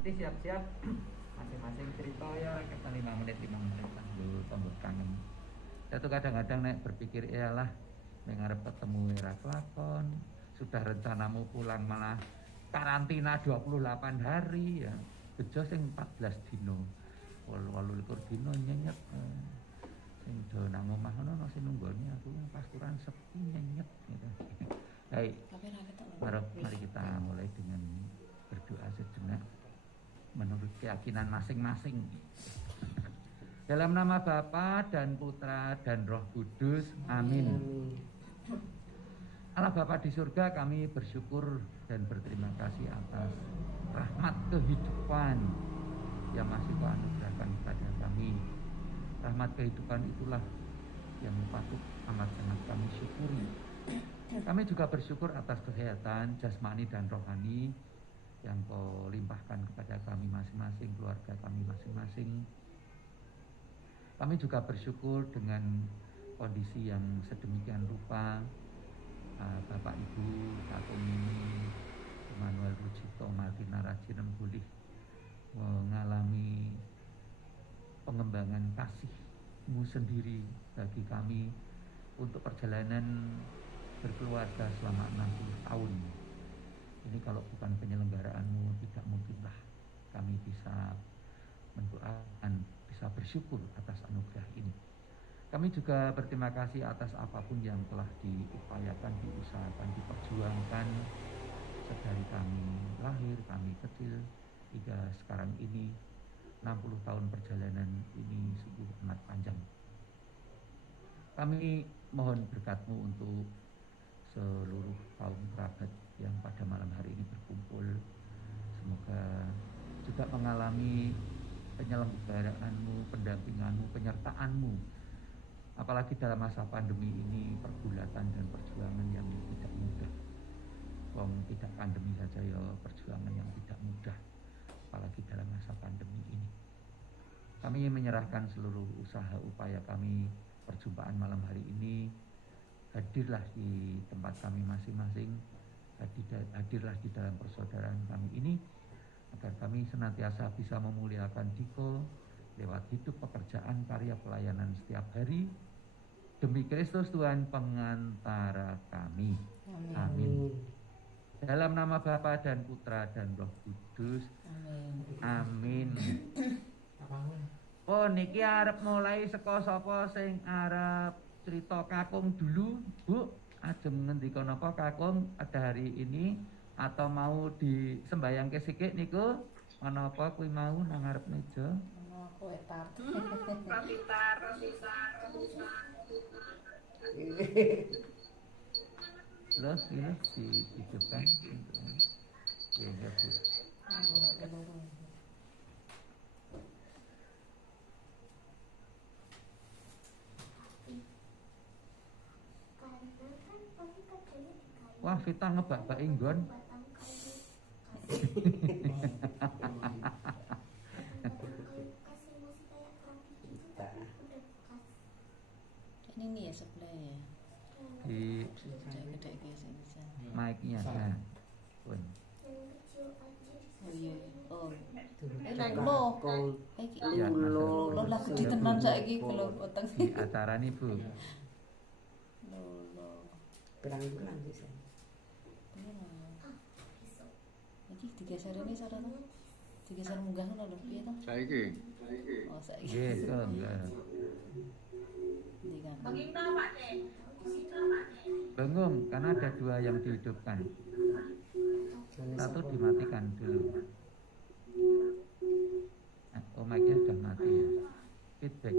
Nanti siap-siap masing-masing cerita ya kita 5 menit lah dulu tombol kangen. Saya tuh kadang-kadang naik berpikir iyalah mengarep ketemu era kelakon, sudah rencanamu pulang malah karantina 28 hari ya. Bejo sing 14 dino. 28 dino nyenyet. Sing do nang omah ngono sing nunggoni aku pasturan sepi nyenyet gitu. Baik. Mari kita mulai dengan berdoa sejenak menurut keyakinan masing-masing. Dalam nama Bapa dan Putra dan Roh Kudus, amin. Allah Bapa di surga, kami bersyukur dan berterima kasih atas rahmat kehidupan yang masih Kau anugerahkan kepada kami. Rahmat kehidupan itulah yang patut amat sangat kami syukuri. Kami juga bersyukur atas kesehatan jasmani dan rohani yang Kau limpahkan kepada kami masing-masing, keluarga kami masing-masing. Kami juga bersyukur dengan kondisi yang sedemikian rupa Bapak Ibu Kakung ini Immanuel Rujito Martina Rajinem Gulih mengalami pengembangan kasih-Mu sendiri bagi kami untuk perjalanan berkeluarga selama 60 tahun. Ini kalau bukan penyelenggaraanmu tidak mungkinlah kami bisa mendoakan, bisa bersyukur atas anugerah ini. Kami juga berterima kasih atas apapun yang telah diupayakan, diusahakan, diperjuangkan sedari kami lahir, kami kecil hingga sekarang ini. 60 tahun perjalanan ini sungguh amat panjang. Kami mohon berkat-Mu untuk seluruh kaum kerabat yang pada malam hari ini berkumpul. Semoga juga mengalami penyelenggaraanmu, pendampinganmu, penyertaanmu. Apalagi dalam masa pandemi ini, pergulatan dan perjuangan yang tidak mudah. Tidak pandemi saja ya, perjuangan yang tidak mudah. Apalagi dalam masa pandemi ini. Kami menyerahkan seluruh usaha upaya kami perjumpaan malam hari ini. Hadirlah di tempat kami masing-masing. Hadirlah di dalam persaudaraan kami ini, agar kami senantiasa bisa memuliakan Diko lewat hidup, pekerjaan, karya, pelayanan setiap hari. Demi Kristus Tuhan pengantara kami. Amin. Dalam nama Bapa dan Putra dan Roh Kudus. Amin. Oh niki arep mulai saka sapa sing arep cerita kakung dulu, Bu? Ajem ngendika napa kakung pada hari ini atau mau disembayang sikik niku? Menapa kuwi mau nang ngarep meja? Kowe tar. Rositar. Loh, ini di depan. Ya, Bu. Wah, Vita ngebak-bak inggon. Ini nih ya sebelah ya. Di Gede-gede sini. mic-nya kan. Pun. Oh iya. Oh. Nang lo. Ya, Lo lah gede tenan saiki kalau weteng. Di acara nih, Bu. Lo. Pirang bulan bisa. Iki digeser ini sarana. Digeser munggah ngono lho piye to? Saiki. Oh saiki. Nggih, enggak. Ndi kan. Begitu Pak Dek. Bingung karena ada 2 yang dihidupkan. Satu dimatikan dulu. Oh mic-nya sudah mati ya. Feedback.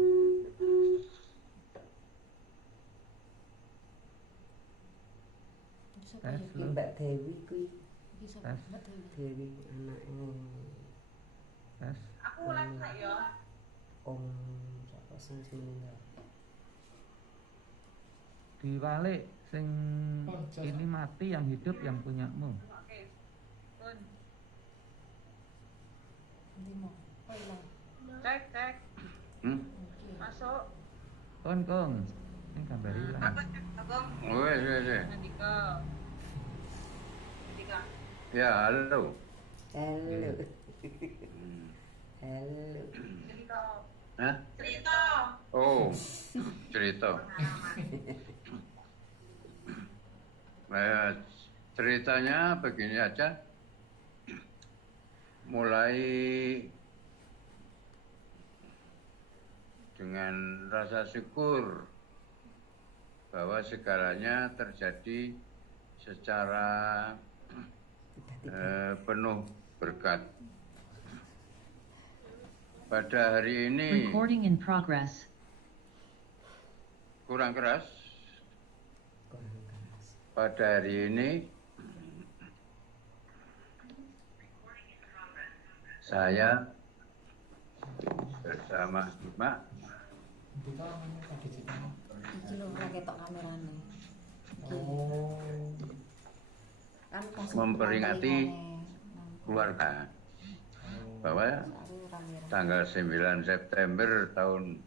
Tes lu. Mbak Dewi kuwi Bisa Tes. Mbak Dewi. Dewi anake Tes. Aku live nek ya. Om sapa sing meninggal. Diwalik sing ini mati, yang hidup yang punyamu. Oke. Pun. Ndi mau? Oh ilang. Cek. Masuk. Kong. Ini gambar hilang. Abang. Wes. Andika. Ya, halo. Halo. Mulanya begini aja, mulai dengan rasa syukur bahwa segalanya terjadi secara penuh berkat. Pada hari ini Recording in progress. kurang keras. Kurang keras. Pada hari ini saya bersama Mak Iki lho ora ketok kamerane. Iki. Kan pas memperingati keluarga bahwa tanggal 9 September tahun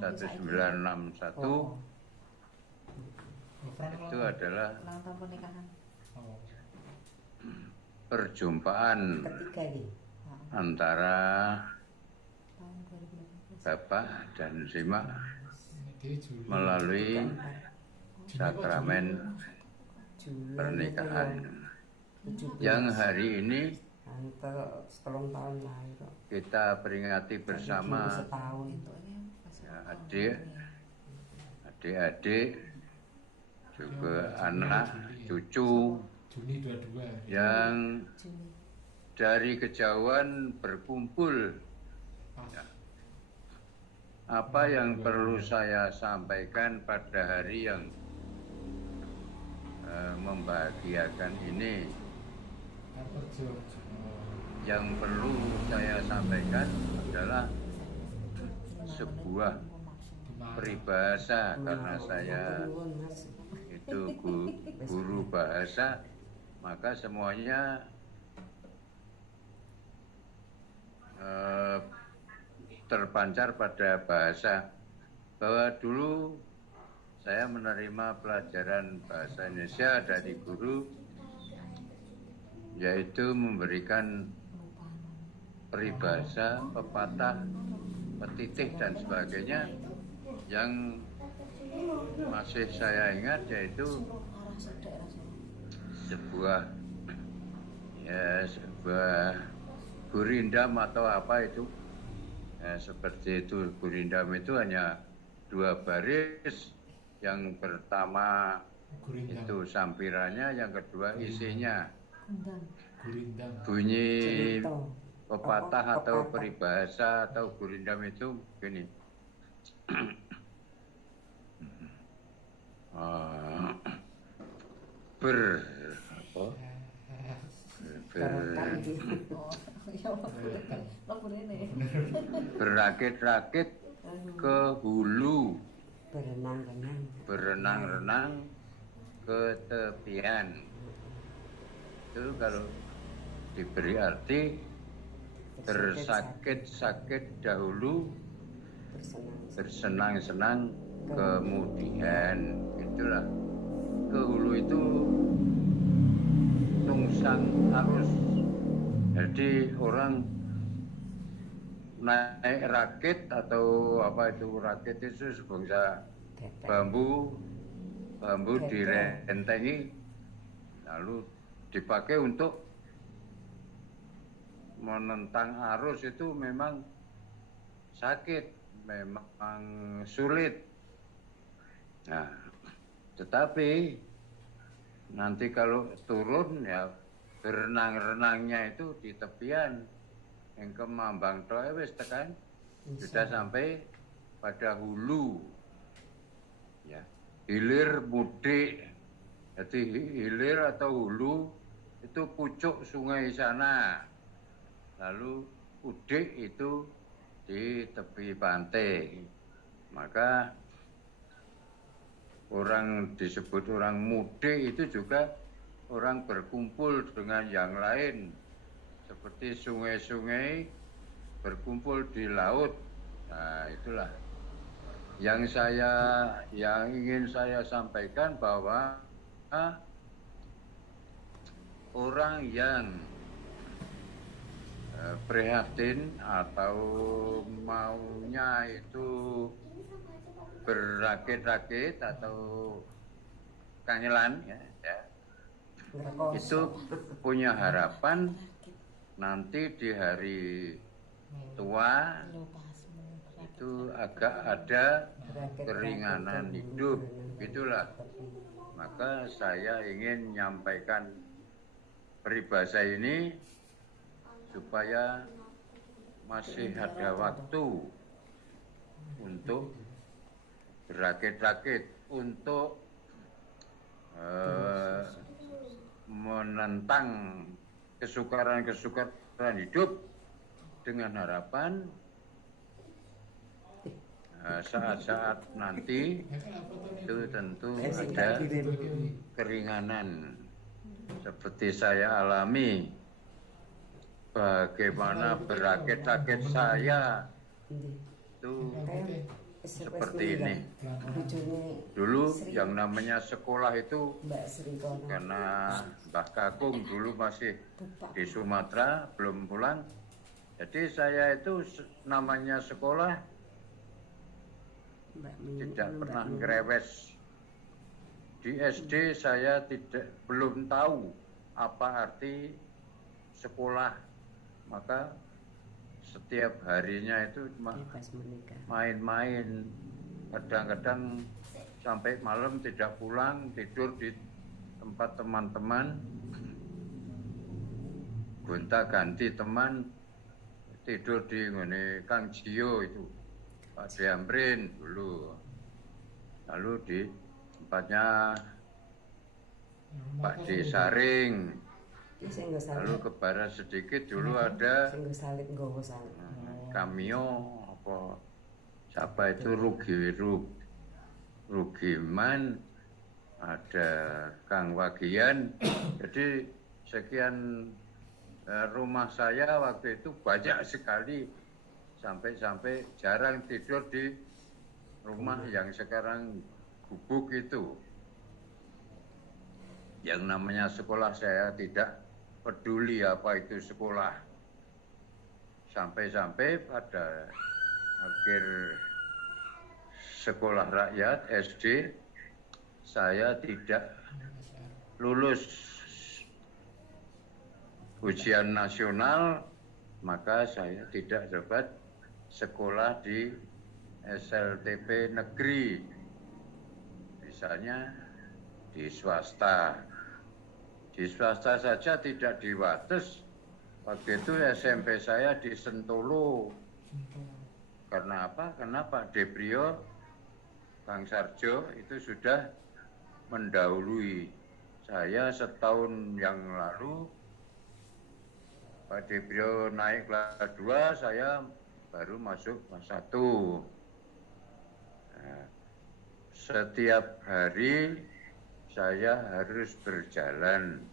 1961 itu adalah ulang tahun pernikahan. perjumpaan Ketiga ini. antara Tahun 2018. Bapak dan Simak melalui sakramen Juli pernikahan 17. yang hari ini Antar 10 tahun lah itu. kita peringati bersama Setahun. ya, adik-adik, juga anak, cucu Juni 22 yang Juni. dari kejauhan berkumpul. Ya. Apa yang perlu saya sampaikan pada hari yang membahagiakan ini? Yang perlu saya sampaikan adalah sebuah peribahasa, karena saya itu guru bahasa, maka semuanya terpancar pada bahasa. Bahwa dulu saya menerima pelajaran bahasa Indonesia dari guru, yaitu memberikan peribahasa, pepatah, petitih dan sebagainya yang masih saya ingat, yaitu sebuah gurindam atau apa itu, seperti itu. Gurindam itu hanya 2 baris, yang pertama itu sampirannya, yang kedua isinya. Bunyi pepatah atau peribahasa atau gurindam itu gini. Berakit-rakit ke hulu, berenang-renang ke tepian. Itu kalau diberi arti bersakit-sakit dahulu, bersenang-senang kemudian. Itulah ke hulu itu tungsang arus. Jadi orang naik rakit atau apa itu, rakit itu sebangsa bambu direntengi lalu dipakai untuk menentang arus. Itu memang sakit, memang sulit. Nah, tetapi nanti kalau turun ya berenang-renangnya itu di tepian, yang kemambang toh wis tekan sudah sampai pada hulu. Ya, hilir mudik. Jadi hilir atau hulu itu pucuk sungai sana. Lalu udik itu di tepi pantai. Maka orang disebut orang mudik itu juga orang berkumpul dengan yang lain, seperti sungai-sungai berkumpul di laut. Nah, itulah yang ingin saya sampaikan, bahwa orang yang prihatin atau maunya itu berakit-rakit atau kangelan, ya, itu punya harapan nanti di hari tua itu agak ada keringanan hidup, itulah. Maka saya ingin menyampaikan peribahasa ini supaya masih ada waktu untuk berakit-rakit, untuk menentang kesukaran hidup dengan harapan saat-saat nanti itu tentu ada keringanan seperti saya alami, bagaimana berakit-rakit saya itu seperti ini. Dulu yang namanya sekolah itu karena Mbah Kakung dulu masih di Sumatera belum pulang, jadi saya itu namanya sekolah tidak pernah ngerewes. Di SD saya belum tahu apa arti sekolah, maka setiap harinya itu main-main, kadang-kadang sampai malam tidak pulang, tidur di tempat teman-teman, gonta-ganti teman, tidur di Kang Jio itu, Pak Diamrin dulu, lalu di tempatnya Pak D Saring, lalu ke barat sedikit dulu ada Kamio apa siapa itu Rugiman, ada Kang Wagian. Jadi sekian rumah saya waktu itu banyak sekali, sampai jarang tidur di rumah yang sekarang gubuk itu. Yang namanya sekolah saya tidak peduli apa itu sekolah. Sampai pada akhir sekolah rakyat SD, saya tidak lulus ujian nasional, maka saya tidak dapat sekolah di SLTP negeri, misalnya di swasta. Di swasta saja tidak di Wates. Waktu itu SMP saya di Sentolo. Karena apa? Karena Pak Debrio, Kang Sarjo itu sudah mendahului saya setahun yang lalu. Pak Debrio naik kelas 2, saya baru masuk kelas 1. Nah, setiap hari saya harus berjalan.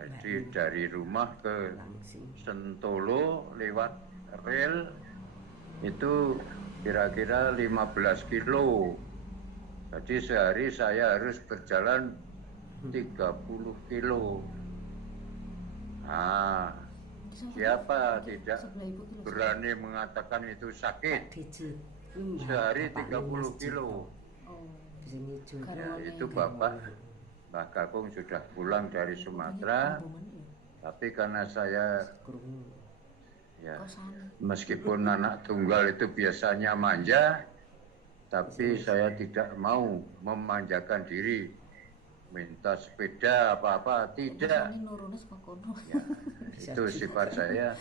Jadi dari rumah ke Sentolo lewat rel itu kira-kira 15 kilo. Jadi sehari saya harus berjalan 30 kilo. Nah, siapa tidak berani mengatakan itu sakit? Sehari 30 kilo. Ya, itu Bapak Mbah Kakung sudah pulang dari Sumatera, tapi karena saya ya meskipun anak tunggal itu biasanya manja, tapi saya tidak mau memanjakan diri, minta sepeda apa-apa, tidak. Ya, itu sifat saya,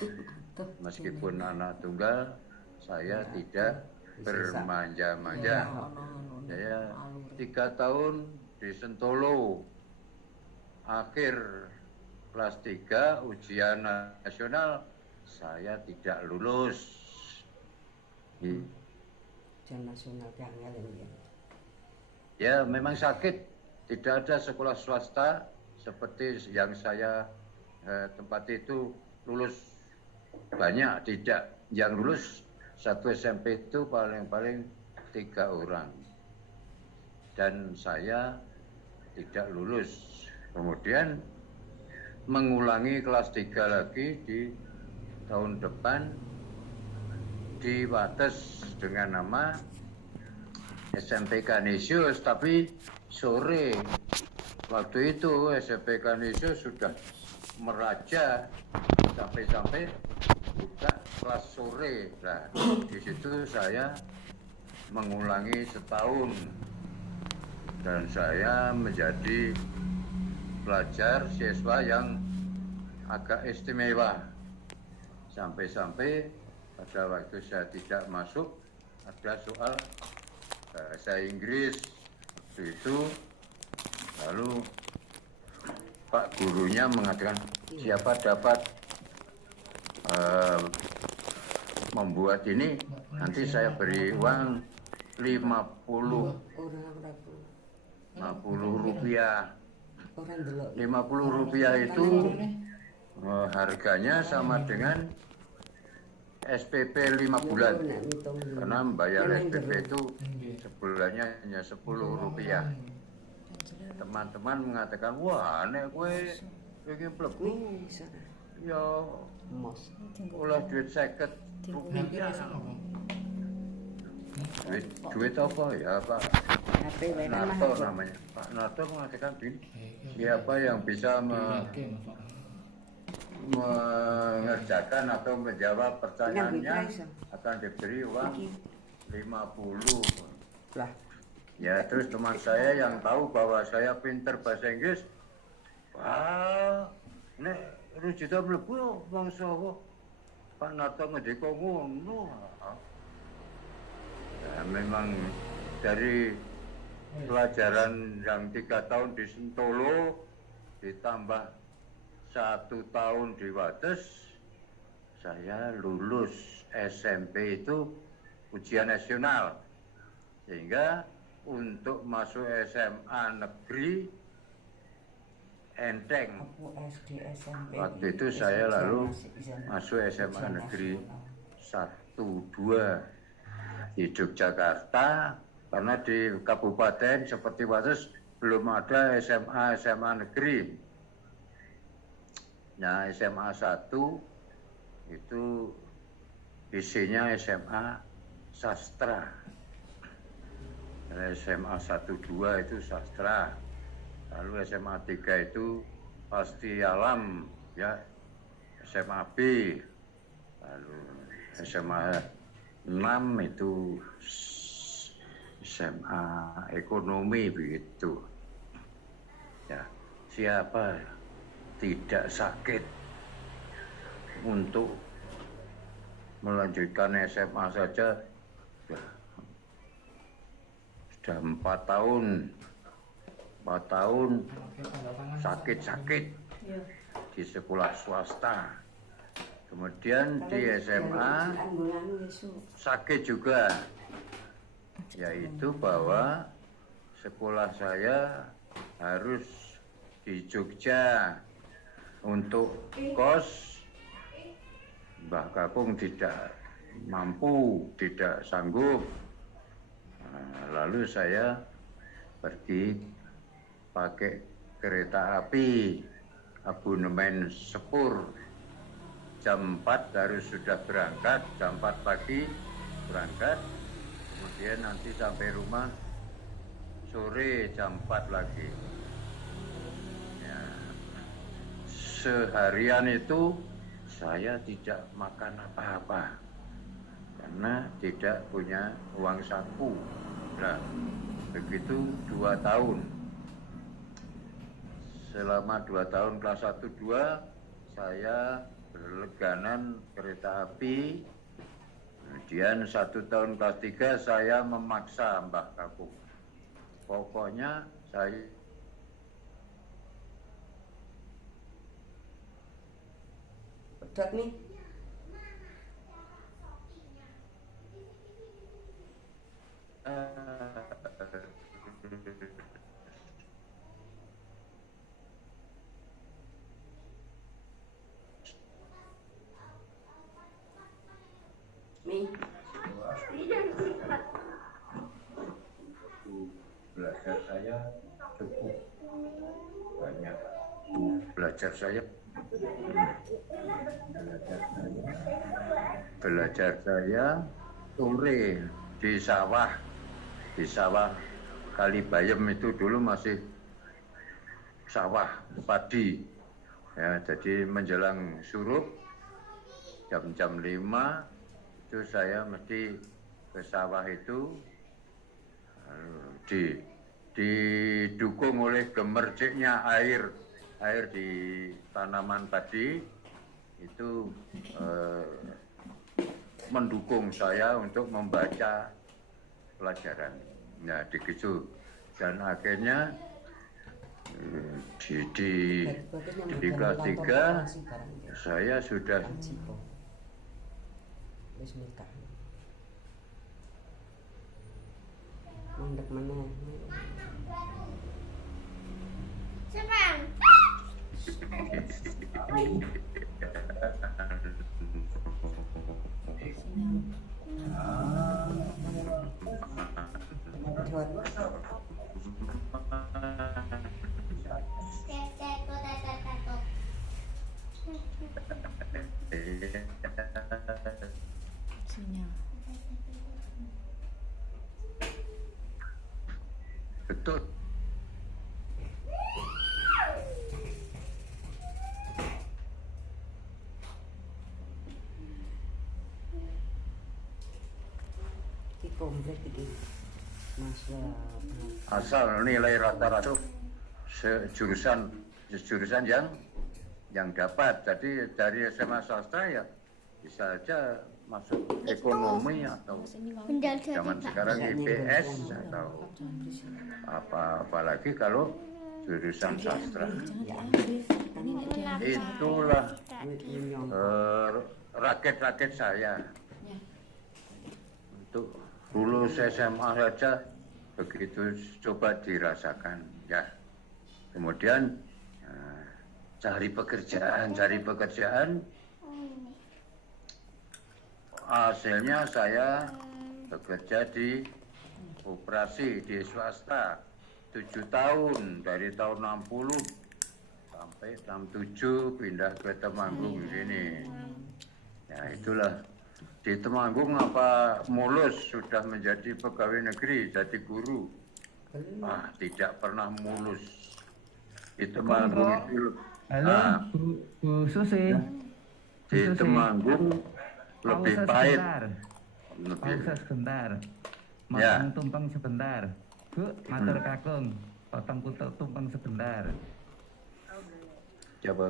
meskipun anak tunggal, saya tidak bermanja-manja. Saya 3 tahun di Sentolo, akhir kelas 3 ujian nasional saya tidak lulus. Ujian nasional ya memang sakit, tidak ada sekolah swasta seperti yang saya tempat itu lulus banyak, tidak. Yang lulus satu SMP itu paling-paling 3 orang. Dan saya tidak lulus. Kemudian mengulangi kelas 3 lagi di tahun depan di Wates dengan nama SMP Kanisius, tapi sore. waktu itu SMP Kaniso sudah meraja sampai buka kelas sore. Nah, di situ saya mengulangi setahun dan saya menjadi pelajar siswa yang agak istimewa. Sampai-sampai pada waktu saya tidak masuk ada soal bahasa Inggris waktu itu, lalu Pak gurunya mengatakan siapa dapat membuat ini, nanti saya beri uang 50 rupiah. 50 rupiah itu harganya sama dengan SPP 5 bulan, karena bayar SPP itu sebulannya hanya 10 rupiah. Teman-teman mengatakan, wah nek kowe iki mlebu ya oleh duit 50 rupiah. Duit apa ya Pak Narto namanya. Pak Narto mengatakan gini, siapa yang bisa mengerjakan atau menjawab pertanyaannya akan diberi uang 50. Lah. Ya terus teman saya yang tahu bahwa saya pinter bahasa Inggris, wah nek Rujita mlebu wong Jawa Pak Narto ngedeko ngono. Ya, memang dari pelajaran yang 3 tahun di Sentolo ditambah 1 tahun di Wates, saya lulus SMP itu ujian nasional, sehingga untuk masuk SMA negeri enteng. Waktu itu saya lalu masuk SMA negeri 1-2 di Yogyakarta, karena di kabupaten seperti Wates belum ada SMA negeri. Nah, SMA 1 itu isinya SMA sastra. SMA 1-2 itu sastra. Lalu SMA 3 itu pasti alam, ya. SMA B. Lalu SMA 6 itu SMA ekonomi begitu. Ya, siapa tidak sakit untuk melanjutkan SMA saja sudah 4 tahun sakit-sakit di sekolah swasta. Kemudian di SMA sakit juga, yaitu bahwa sekolah saya harus di Jogja. Untuk kos Mbah Kakung tidak mampu, tidak sanggup. Lalu saya pergi pakai kereta api abonemen sepur. Jam 4 harus sudah berangkat, jam 4 pagi berangkat, kemudian nanti sampai rumah sore jam 4 lagi. Ya, seharian itu saya tidak makan apa-apa karena tidak punya uang saku. Nah, begitu 2 tahun. Selama 2 tahun kelas 1-2 saya berlangganan kereta api. Kemudian 1 tahun kelas 3 saya memaksa Mbah Kakung. Pokoknya saya pedot nih. Belajar saya cukup banyak. Belajar saya sore di sawah Kalibayem itu dulu masih sawah padi. Ya, jadi menjelang surut jam-jam 5 itu saya mesti ke sawah itu, didukung oleh gemerciknya air di tanaman padi itu mendukung saya untuk membaca pelajaran. Nah, begitu. Dan akhirnya di kelas 3 saya sudah mandek mana? Sinyal. Betul. Iki komplit iki. Asal nilai rata-rata jurusan yang dapat. Jadi dari SMA swasta ya bisa aja masuk ekonomi atau zaman sekarang IPS atau apalagi kalau jurusan sastra. Itulah raket-raket saya untuk lulus SMA saja begitu coba dirasakan ya. Kemudian cari pekerjaan. Hasilnya saya bekerja di operasi di swasta 7 tahun, dari tahun 60 sampai 67 pindah ke Temanggung sini. Ya itulah, di Temanggung apa mulus sudah menjadi pegawai negeri, jadi guru. Tidak pernah mulus di Temanggung itu. Halo, Bu Susi. Di Temanggung lebih pahit. Pausa sebentar. Ya. Motong tumpeng sebentar. Bu, matur kakung. Potong tumpeng sebentar. Coba.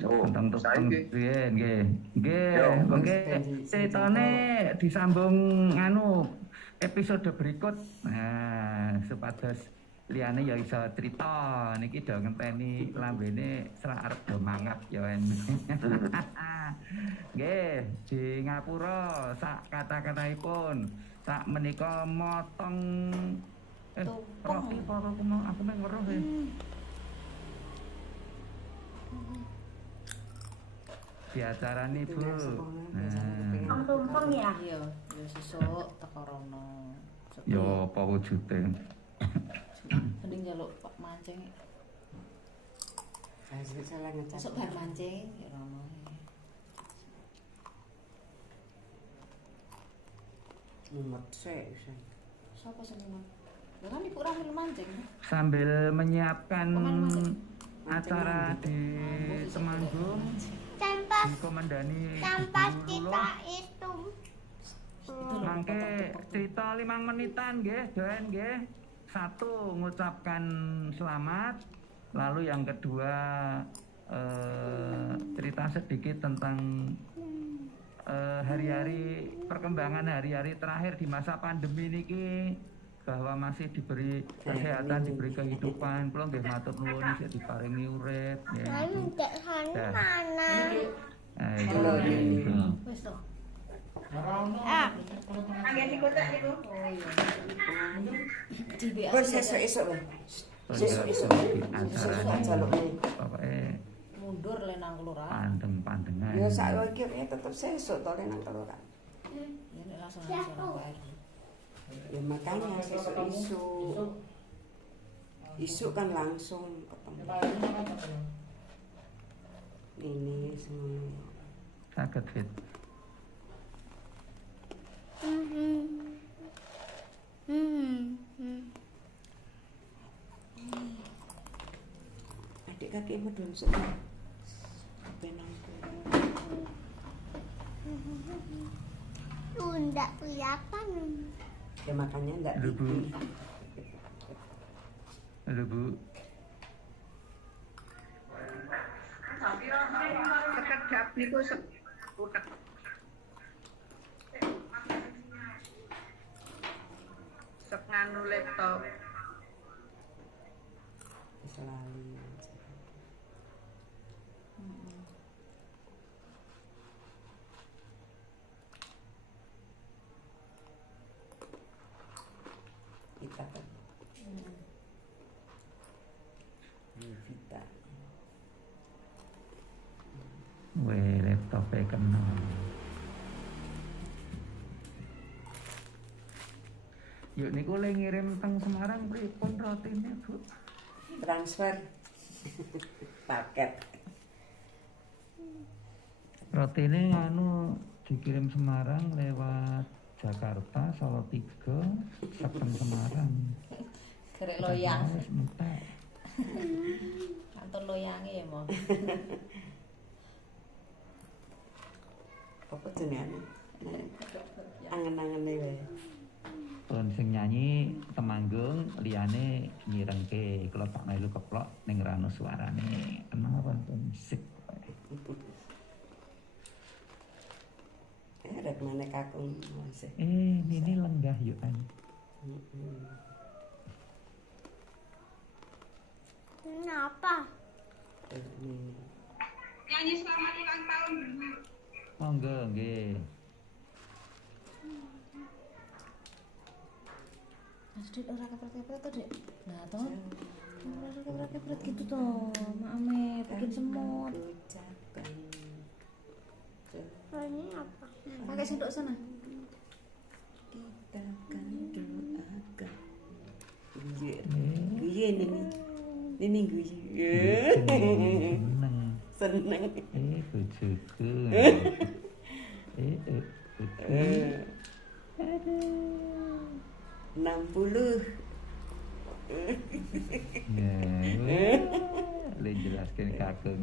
Potong tumpeng. Nggih. Yo. Oke. Cetone disambung episode berikut. Nah, supados liyane ya iso crita niki do ngenteni lambene serak arep do mangap ya en. Nggih, di ngapura sak kata-kataipun sak menika motong roti para aku meh weruh e. Di acarane Bu. Nah, Tumpeng ya? Iya, ya sesuk teko rono. yo apa wujude? Mending njaluk Pak mancing. Salah ngecap. Besok bar mancing ya rono. Mumet sik. Sapa sing ngomong? Lah kan Ibu Rahil mancing. Sambil menyiapkan Pemain mancing. acara di Temanggung dikomandani Sampas Guru kita Luluh. itu Mangke cerita 5 menitan nggih, Doen nggih. 1 mengucapkan selamat, lalu yang kedua cerita sedikit tentang hari-hari perkembangan hari-hari terakhir di masa pandemi niki, bahwa masih diberi kesehatan, diberi kehidupan. Kula nggih matur nuwun isih diparingi urip nggih. tidak sana mana Wis to. Anggen di kotak niku. Wes esuk-esuk wae. Esuk-esuk. Acara pokoke Mundur le nang kelurahan. pandeng-pandengan. Ya sak iki tetep sesuk to nang kelurahan. Ya nek langsung nang wae. Ya makanya sesuk-esuk. Isuk kan langsung ketemu. Ini semua. Saged fit. mudun semua. Benangku. Tunda kelihatan. Ya makanya enggak Halo, Bu. tidur. Halo Bu. Sekedap niku utek. Sek nganu laptop. Selalu. Kita kan. Vita. Weh, laptopnya kena. Yuk niku le ngirim teng Semarang pripun rotine, Bu? Transfer paket. Rotine nganu dikirim Semarang lewat Jakarta, Salatiga, Seken Semarang. Gerek loyang. Wis entek. Kantor loyange ya, Mo. Apa jenenge? Angen-angene wae. Pun sing nyanyi Temanggung, liyane nyirengke kula tak melu keplok ning rano suarane. Kenapa pun sik. Rek mana kakung masih. Ini lenggah yuk kan. Kenapa? Nyanyi selamat ulang tahun. Monggo nggih. Mas Dik ora kepret-kepret tuh, Dek. Nah, toh. Ora kepret-kepret gitu toh. Maame bikin semut. Ini apa? Pakai sendok sana. Kita akan doakan. Guye ini guye. Seneng. Seneng. Bojoku. Bojoku. 60. Ya. Le jelaskan kakung.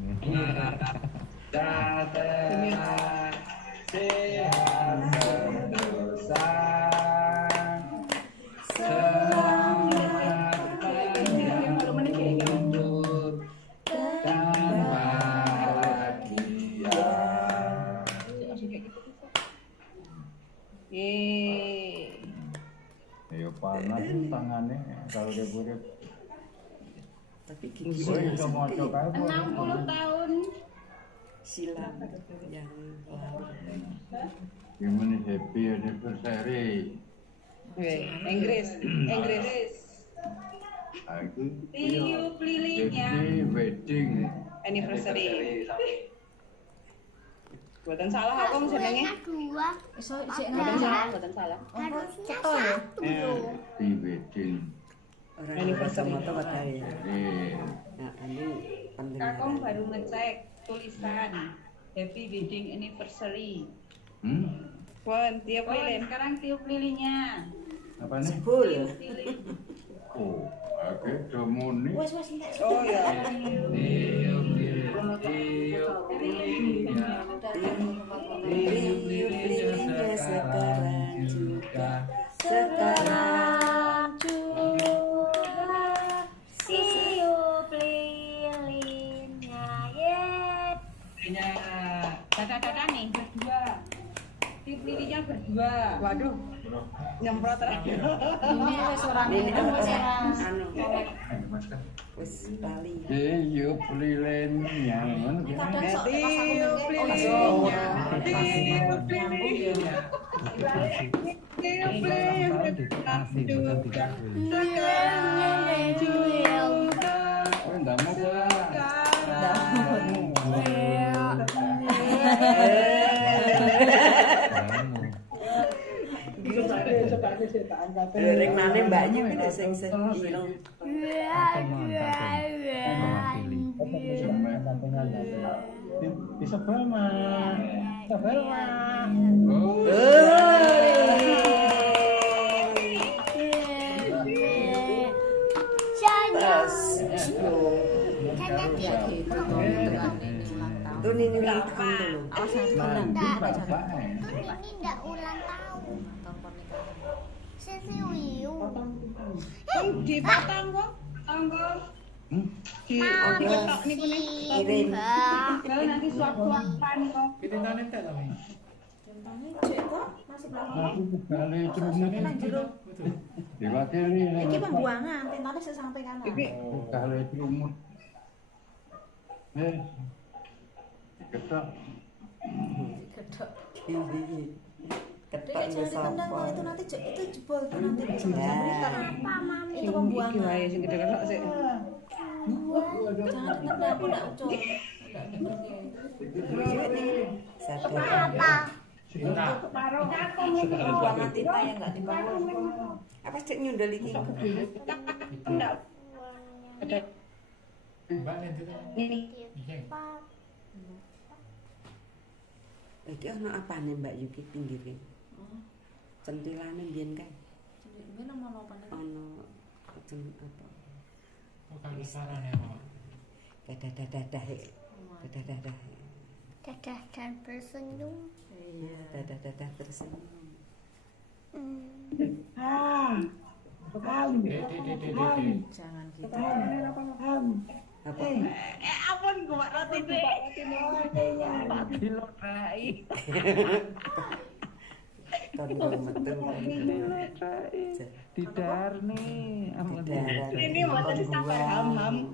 Ya panas tangannya kalau dia buruk. Tapi gigi Gue bisa ngocok aja. 60 tahun. silam yang lalu. Gimana happy anniversary? Inggris. Aku Tiup lilinnya. happy wedding. Anniversary. Buatan salah aku jenenge. Dua. Iso sik Buatan nang. salah, buatan salah. Harusnya Ceto ya? satu loh. Happy wedding. Orang Anniversary. moto katanya. Eh, Nah, ini Kakong pendengaran. baru ngecek tulisan Happy Wedding Anniversary. Pon, tiup lilin. Sekarang tiup lilinnya. apa nih? Sebul. Oh, aku domoni. Wes entek. Oh ya. Lilinnya sekarang juga. Sekarang Tiup lilinnya, ye. Kakak-kakak nih berdua. Tiup lilinnya berdua. Waduh. Nyemprot lagi. Ini wis ora ini minum wis ora. anu wis bali. Tiup lilinnya. Kadang sok pas aku Tiup ngene, oh, lilinnya. iya. Tiup lilinnya. Tiup lilinnya. Sekarang juga. Oh, enggak mau Ring mana mbaknya udah sing-sing ireng. di sebelah mah. Tas. Ya gitu. Waktu ini ulang tahun dulu. Awas nanti kondang. Enggak. Ini enggak ulang tahun. Sisi Wiu. Dipotong kok. Tonggo. Diketok niku nih. Kirim. Kalau nanti suap-suapan kok. Cek kok masih belakang. Kali terus Nang jero. diwakili Iki pembuangan, tintane sing sampai kanan. kali terumut. Ketok. Gedok. Ketok Dek, jangan ditendang kok itu nanti itu jebol itu nanti bisa terjadi karena itu pembuangan. Iki wae sing gede-gede sik. Jangan ditendang aku enggak ucul. Sadar. Apa? Pembuangan tinta yang enggak dibangun. Apa cek nyundel iki? Enggak. Iki ana apane Mbak Yuki pinggir iki? Centilane mbiyen kae. Ini nomor apa nih? Ana apa? Dadah. Dadah dan bersenyum. Iya. Dadah tersenyum. Jangan gitu. Apa? Ampun gua roti deh. Dilodai. Kon metu. Didar nih. Ampun. Ini mboten sampai ham-ham.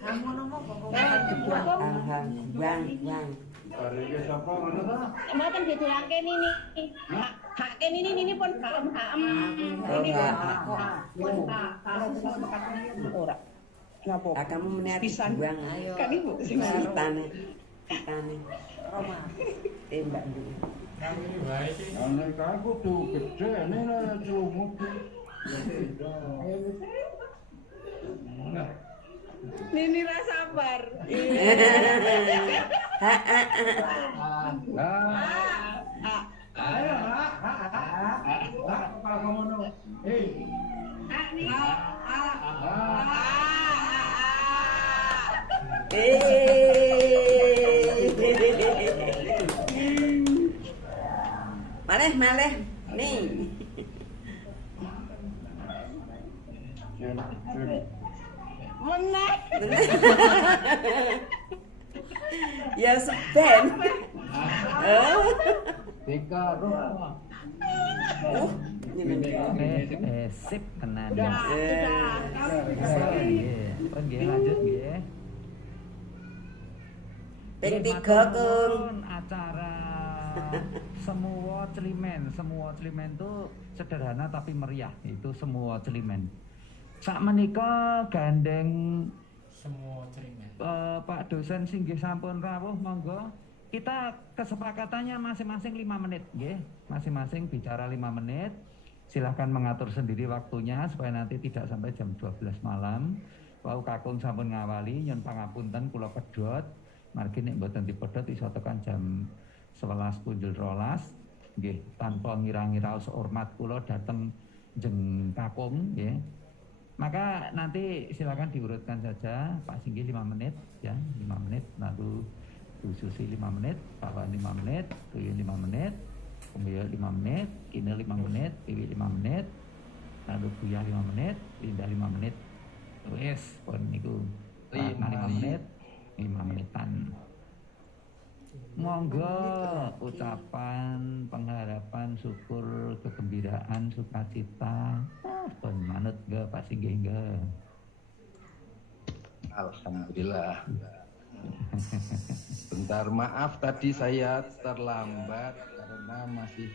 Kamu nomor pokok. Aham, bang. Bareke sapa ngono ta? Mboten didulake nini. Hak kene ini pun ham-ham. Ini ora. Napa? Kamu meniat Pisan. bang. Ayo. Kan ibu sing Pitane. Roma. Mbak Ndi. Nek aku tuh gede nek lumut. Nini ra sabar. Ayo, apa ngono? Maleh. Nih. Meneh. Ya seben. Tika Sip tenan. Sudah. Pun nggih lanjut nggih. Ping 3 Kung. Acara Semuo Celimen. Semuo Celimen itu sederhana tapi meriah. Itu Semuo Celimen. Sak menika gandeng Semuo Celimen. Pak dosen singgih sampun rawuh monggo. Kita kesepakatannya masing-masing 5 menit nggih. Masing-masing bicara 5 menit. Silahkan mengatur sendiri waktunya supaya nanti tidak sampai jam 12 malam. Wau kakung sampun ngawali nyun pangapunten kula pedhot. Margi nek mboten dipedhot iso tekan jam 11 punjul 12 nggih tanpa ngira-ngira hormat kula dateng jeng kakung nggih. Maka nanti silakan diurutkan saja Pak Singgih 5 menit ya, 5 menit lalu Bu Susi 5 menit, Pak Wan 5 menit, Tuyun 5 menit, Kumyo 5 menit, Kine 5 menit, Iwi 5 menit, lalu Buya 5 menit, Linda 5 menit. Wes pun niku 5 menit, 5 menitan. Monggo ucapan pengharapan syukur kegembiraan sukacita pun manut ge Pak Singgih ge. Alhamdulillah. Bentar maaf tadi saya terlambat karena masih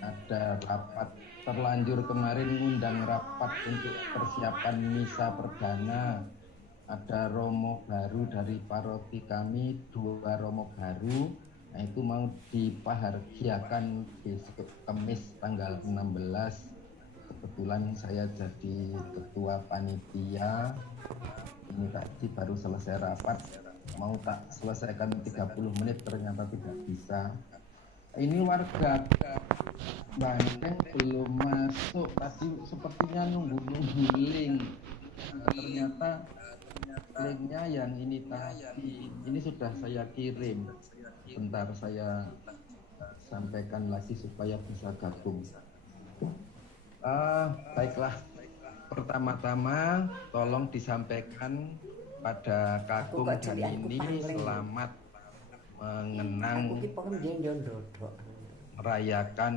ada rapat terlanjur kemarin undang rapat untuk persiapan misa perdana. Ada romo baru dari paroti kami, 2 romo baru. Nah itu mau dipahargiakan besok Kamis tanggal 16. Kebetulan saya jadi ketua panitia. Ini tadi baru selesai rapat, mau tak selesaikan 30 menit ternyata tidak bisa. Ini warga Banteng belum masuk, tadi sepertinya nunggu link. Ternyata linknya yang ini tadi, ini sudah saya kirim. Bentar saya sampaikan lagi supaya bisa gabung. Baiklah, pertama-tama tolong disampaikan pada Kakung dan ini selamat mengenang merayakan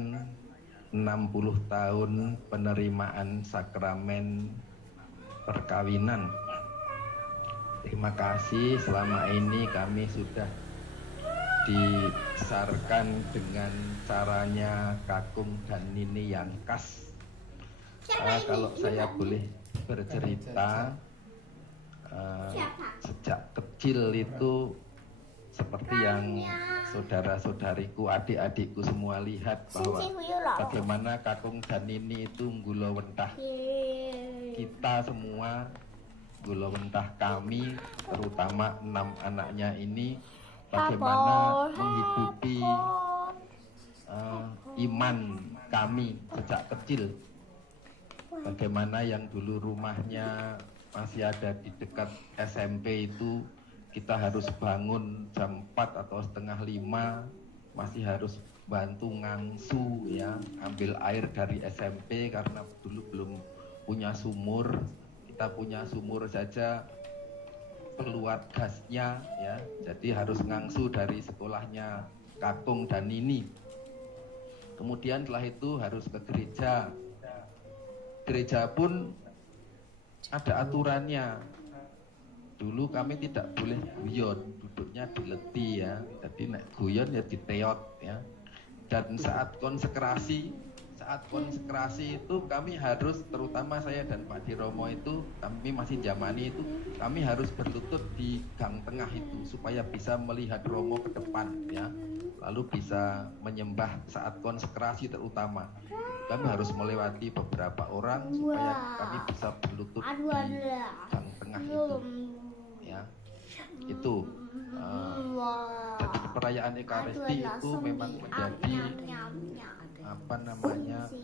60 tahun penerimaan sakramen perkawinan. Terima kasih, selama ini kami sudah dibesarkan dengan caranya Kakung dan Nini yang khas. Kalau saya boleh bercerita, sejak kecil itu seperti yang saudara-saudariku, adik-adikku semua lihat bahwa bagaimana Kakung dan Nini itu nggulo wentah kita semua, nggulo wentah kami, terutama 6 anaknya ini, bagaimana menghidupi iman kami sejak kecil. Bagaimana yang dulu rumahnya masih ada di dekat SMP itu, kita harus bangun jam 4 atau setengah 5, masih harus bantu ngangsu ya, ambil air dari SMP karena dulu belum punya sumur. Kita punya sumur saja keluar gasnya ya, jadi harus ngangsu dari sekolahnya Kakung dan Nini. Kemudian setelah itu harus ke gereja. Gereja pun ada aturannya. Dulu kami tidak boleh guyon, duduknya dileti ya. Jadi nek guyon ya diteot ya. Dan saat konsekrasi itu kami harus, terutama saya dan Pak Diromo itu, kami masih zamani itu, kami harus berlutut di gang tengah itu supaya bisa melihat Romo ke depan ya. Lalu bisa menyembah saat konsekrasi terutama. Kami harus melewati beberapa orang supaya kami bisa berlutut di gang tengah itu ya. Itu jadi perayaan Ekaristi itu memang menjadi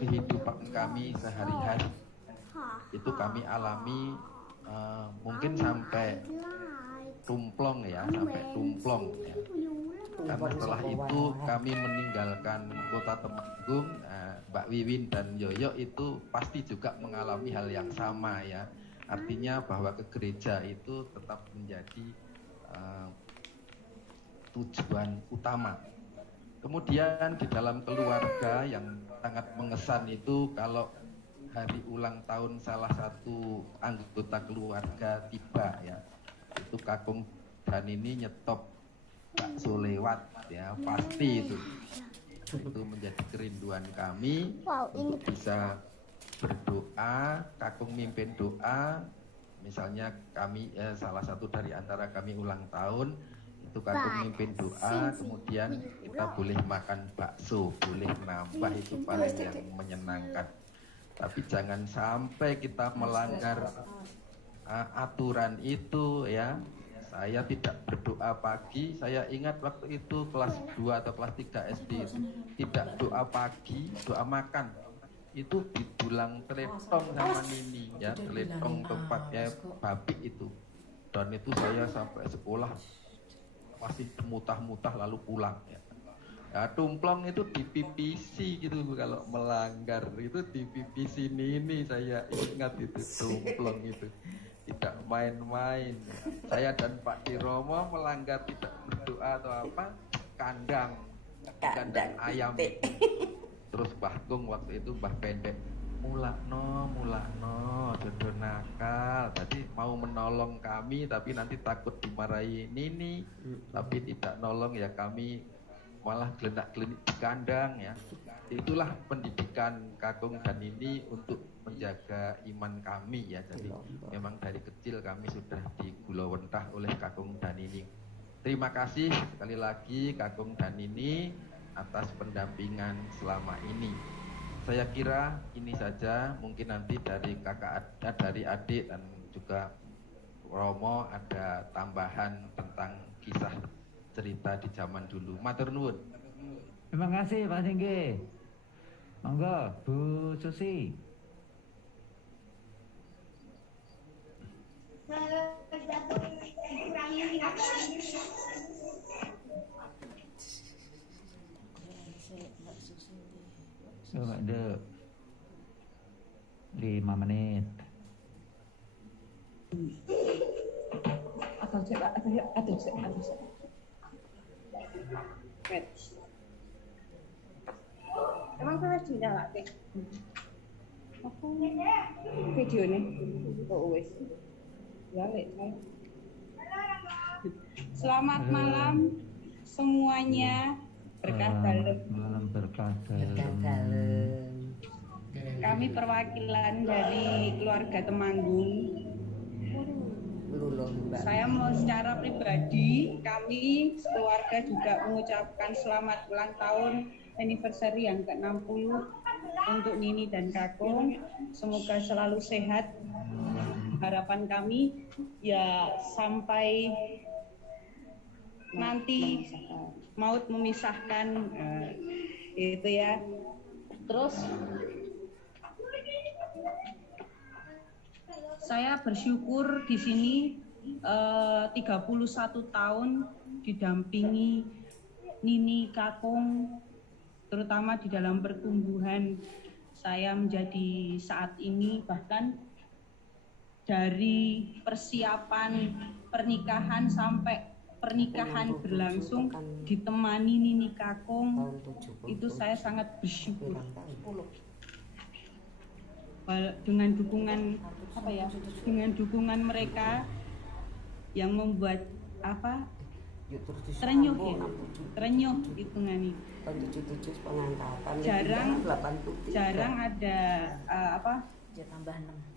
kehidupan kami sehari-hari. Itu kami alami mungkin sampai tumplong ya, sampai tumplong ya. Karena setelah itu kami meninggalkan kota Temanggung. Mbak Wiwin dan Yoyo itu pasti juga mengalami hal yang sama ya. Artinya bahwa ke gereja itu tetap menjadi tujuan utama. Kemudian di dalam keluarga yang sangat mengesan itu, kalau hari ulang tahun salah satu anggota keluarga tiba ya, itu Kakung dan ini nyetop bakso lewat ya, pasti itu menjadi kerinduan kami untuk bisa berdoa. Kakung mimpin doa, misalnya kami salah satu dari antara kami ulang tahun, itu Kakung mimpin doa, kemudian kita boleh makan bakso, boleh nambah, itu paling yang menyenangkan. Tapi jangan sampai kita melanggar aturan itu ya. Saya tidak berdoa pagi. Saya ingat waktu itu kelas 2 atau kelas 3 SD itu, tidak doa pagi, doa makan. Itu didulang teletong sama Nini ya, teletong tempatnya babi itu. Dan itu saya sampai sekolah masih mutah-mutah lalu pulang ya. Nah, tumplong itu dipipisi gitu, kalau melanggar itu dipipisi Nini, saya ingat itu tumplong itu. Tidak main-main. Saya dan Pak Diromo melanggar tidak berdoa atau apa, kandang ayam. Terus Mbah Gung waktu itu, Mbah Pendek, mulakno, jodoh nakal. Tadi mau menolong kami tapi nanti takut dimarahi Nini, tapi tidak nolong ya, kami malah gelenak-gelenik di kandang ya. Itulah pendidikan Kakung dan Nini untuk menjaga iman kami ya. Jadi memang dari kecil kami sudah digulawentah oleh Kakung dan Nini. Terima kasih sekali lagi Kakung dan Nini atas pendampingan selama ini. Saya kira ini saja, mungkin nanti dari kakak, dari adik dan juga Romo ada tambahan tentang kisah cerita di zaman dulu. Matur nuwun. Terima kasih Pak Singgi. Monggo Bu Susi. Coba ada 5 menit. Atau cek, atau cek. Emang saya sudah latih. Apa video nih? Oh wes. Ya lek. Selamat malam semuanya. Berkah dalam. Malam berkah Berkah dalam. dalem. Kami perwakilan dari keluarga Temanggung. Luluh Mbak. Saya mau secara pribadi, kami keluarga juga mengucapkan selamat ulang tahun anniversary yang ke-60 untuk Nini dan Kakung. Semoga selalu sehat. Harapan kami ya sampai nanti maut memisahkan, itu ya. Terus saya bersyukur di sini 31 tahun didampingi Nini Kakung, terutama di dalam pertumbuhan saya menjadi saat ini, bahkan dari persiapan pernikahan sampai pernikahan berlangsung ditemani Nini Kakung, itu saya sangat bersyukur. Dengan dukungan dengan dukungan mereka yang membuat terenyuh hitungan ini. Jarang ada tambah 6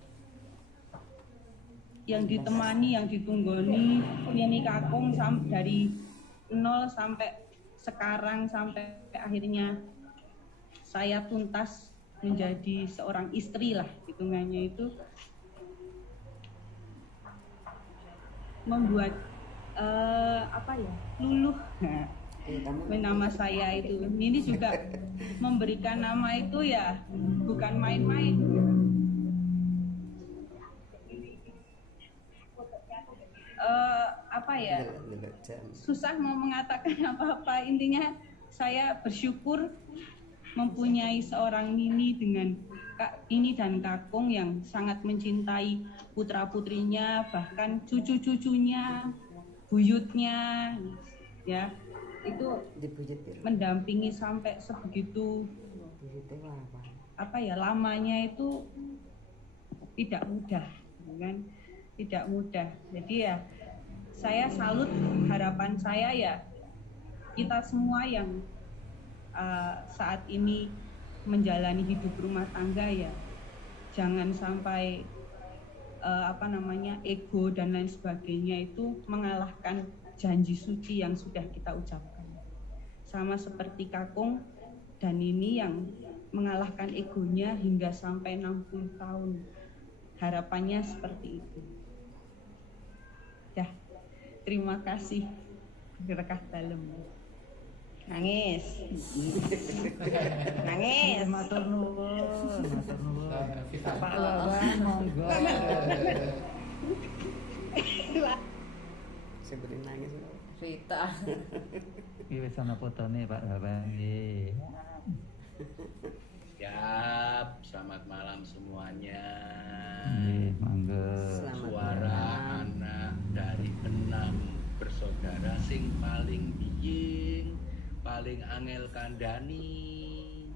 yang ditemani, yang ditunggoni Nini Kakung dari 0 sampai sekarang, sampai akhirnya saya tuntas menjadi seorang istri lah, hitungannya itu membuat luluh nama saya itu. Nini juga memberikan nama itu ya bukan main-main. Susah mau mengatakan apa-apa, intinya saya bersyukur mempunyai seorang Nini dan Kakung yang sangat mencintai putra-putrinya, bahkan cucu-cucunya, buyutnya, ya itu mendampingi sampai sebegitu lamanya, itu tidak mudah, kan? Tidak mudah. Jadi ya saya salut. Harapan saya ya kita semua yang saat ini menjalani hidup rumah tangga ya jangan sampai ego dan lain sebagainya itu mengalahkan janji suci yang sudah kita ucapkan. Sama seperti Kakung dan Nini yang mengalahkan egonya hingga sampai 60 tahun. Harapannya seperti itu. Ya, terima kasih. Berkah dalam. Nangis. Matur nuwun. Pak Lawan monggo. Sebenarnya nangis. Rita. Iki wis ana fotone Pak Lawan nggih. Siap, selamat malam semuanya. Nggih, monggo. Suara anak dari 6 bersaudara sing paling biying, paling angel kandani.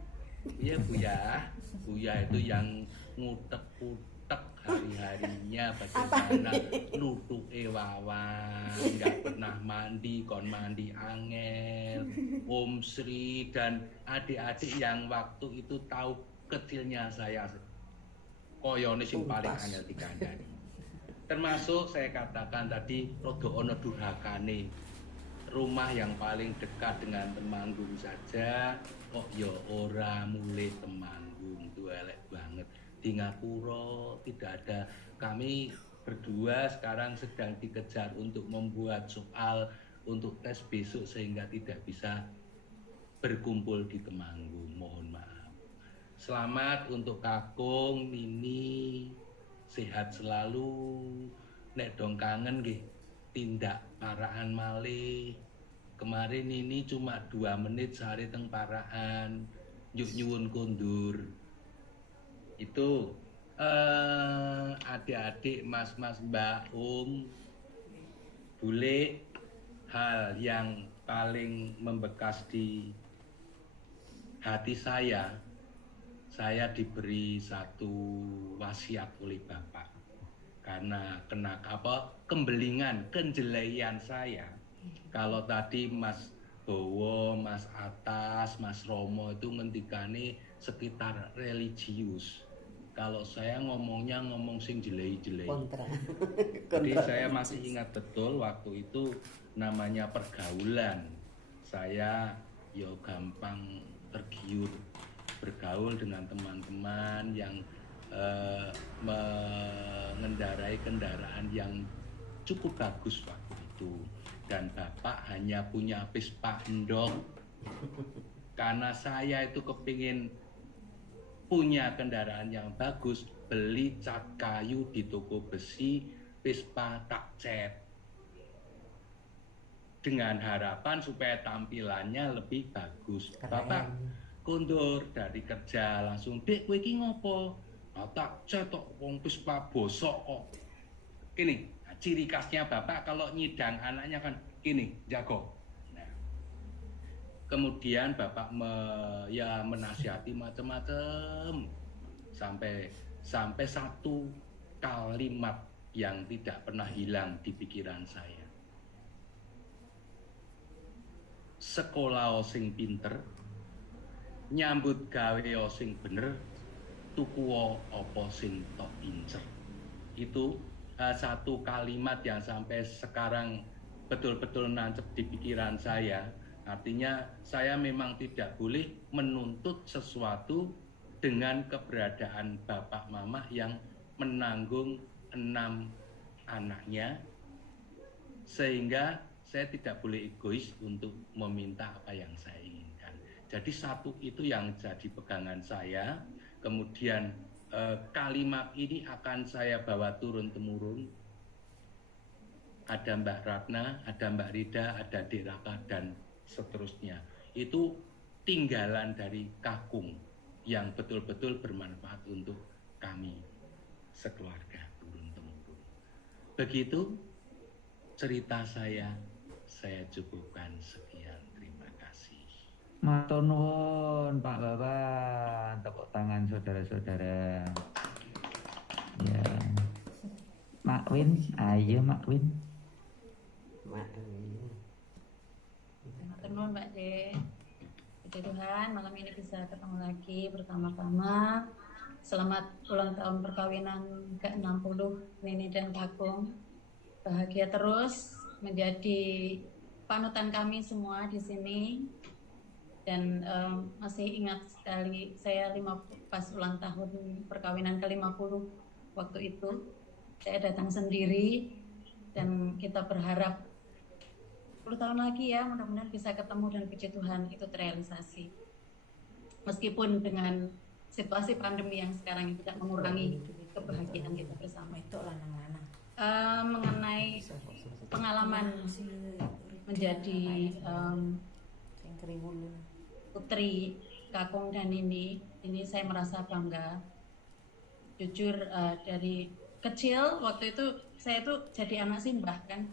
Iya Bu ya. Buya itu yang ngutek-utek hari-harinya bagaimana nutuke wawan, nggak pernah mandi, kon mandi angel. Om Sri dan adik-adik yang waktu itu tahu kecilnya saya koyone sing paling angel dikandani. Termasuk saya katakan tadi rodo ono durhakane, rumah yang paling dekat dengan Temanggung saja kok ya ora mulai Temanggung, itu elek banget. Di Ngapura tidak ada. Kami berdua sekarang sedang dikejar untuk membuat soal untuk tes besok sehingga tidak bisa berkumpul di Temanggung, mohon maaf. Selamat untuk Kakung, Nini, sehat selalu, nek dong kangen nggih tindak paraan malih. Kemarin ini cuma 2 menit sehari teng paraan, yuk nyuwun kondur. Itu adik-adik, mas-mas, mbak, bule, hal yang paling membekas di hati saya diberi satu wasiat oleh Bapak. Karena kembelingan, kenjelaian saya. Kalau tadi Mas Bowo, Mas Atas, Mas Romo itu ngendikane sekitar religius. Kalau saya ngomong sing jelei-jelei. Kontra. Jadi saya masih ingat betul waktu itu namanya pergaulan. Saya gampang tergiur bergaul dengan teman-teman yang mengendarai kendaraan yang cukup bagus waktu itu. Dan Bapak hanya punya Vespa endok. Karena saya itu kepingin punya kendaraan yang bagus, beli cat kayu di toko besi, Vespa tak cat. Dengan harapan supaya tampilannya lebih bagus. Bapak kondur dari kerja langsung, "Dek, kowe iki ngopo?" "Tak cat kok wong Vespa bosok kok." Gini, ciri khasnya Bapak kalau nyidang anaknya kan gini, jago. Kemudian Bapak menasihati macam-macam sampai satu kalimat yang tidak pernah hilang di pikiran saya. Sekolah sing pinter, nyambut gawe sing bener, tuku apa sing tok incer. Itu satu kalimat yang sampai sekarang betul-betul nancep di pikiran saya. Artinya saya memang tidak boleh menuntut sesuatu dengan keberadaan bapak mama yang menanggung 6 anaknya, sehingga saya tidak boleh egois untuk meminta apa yang saya inginkan. Jadi satu itu yang jadi pegangan saya. Kemudian kalimat ini akan saya bawa turun-temurun. Ada Mbak Ratna, ada Mbak Rida, ada Dik Raka, dan seterusnya. Itu tinggalan dari Kakung yang betul-betul bermanfaat untuk kami sekeluarga turun-temurun. Begitu cerita saya cukupkan sekian. Terima kasih. Matur nuwun Pak Bapak, tepuk tangan saudara-saudara. Ya. Mak Win, ayo Mak Win. Matur nuwun Mbak De. Puji Tuhan, malam ini bisa ketemu lagi bersama-sama. Selamat ulang tahun perkawinan ke-60 Nini dan Kakung. Bahagia terus menjadi panutan kami semua di sini. Dan masih ingat sekali saya pas ulang tahun perkawinan ke-50 waktu itu saya datang sendiri dan kita berharap 10 tahun lagi ya mudah-mudahan bisa ketemu dan puji Tuhan itu terrealisasi. Meskipun dengan situasi pandemi yang sekarang ini tidak mengurangi kebahagiaan kita bersama. Itu mengenai pengalaman menjadi putri Kakung dan ini saya merasa bangga. Jujur dari kecil waktu itu saya tuh jadi anak simbah kan.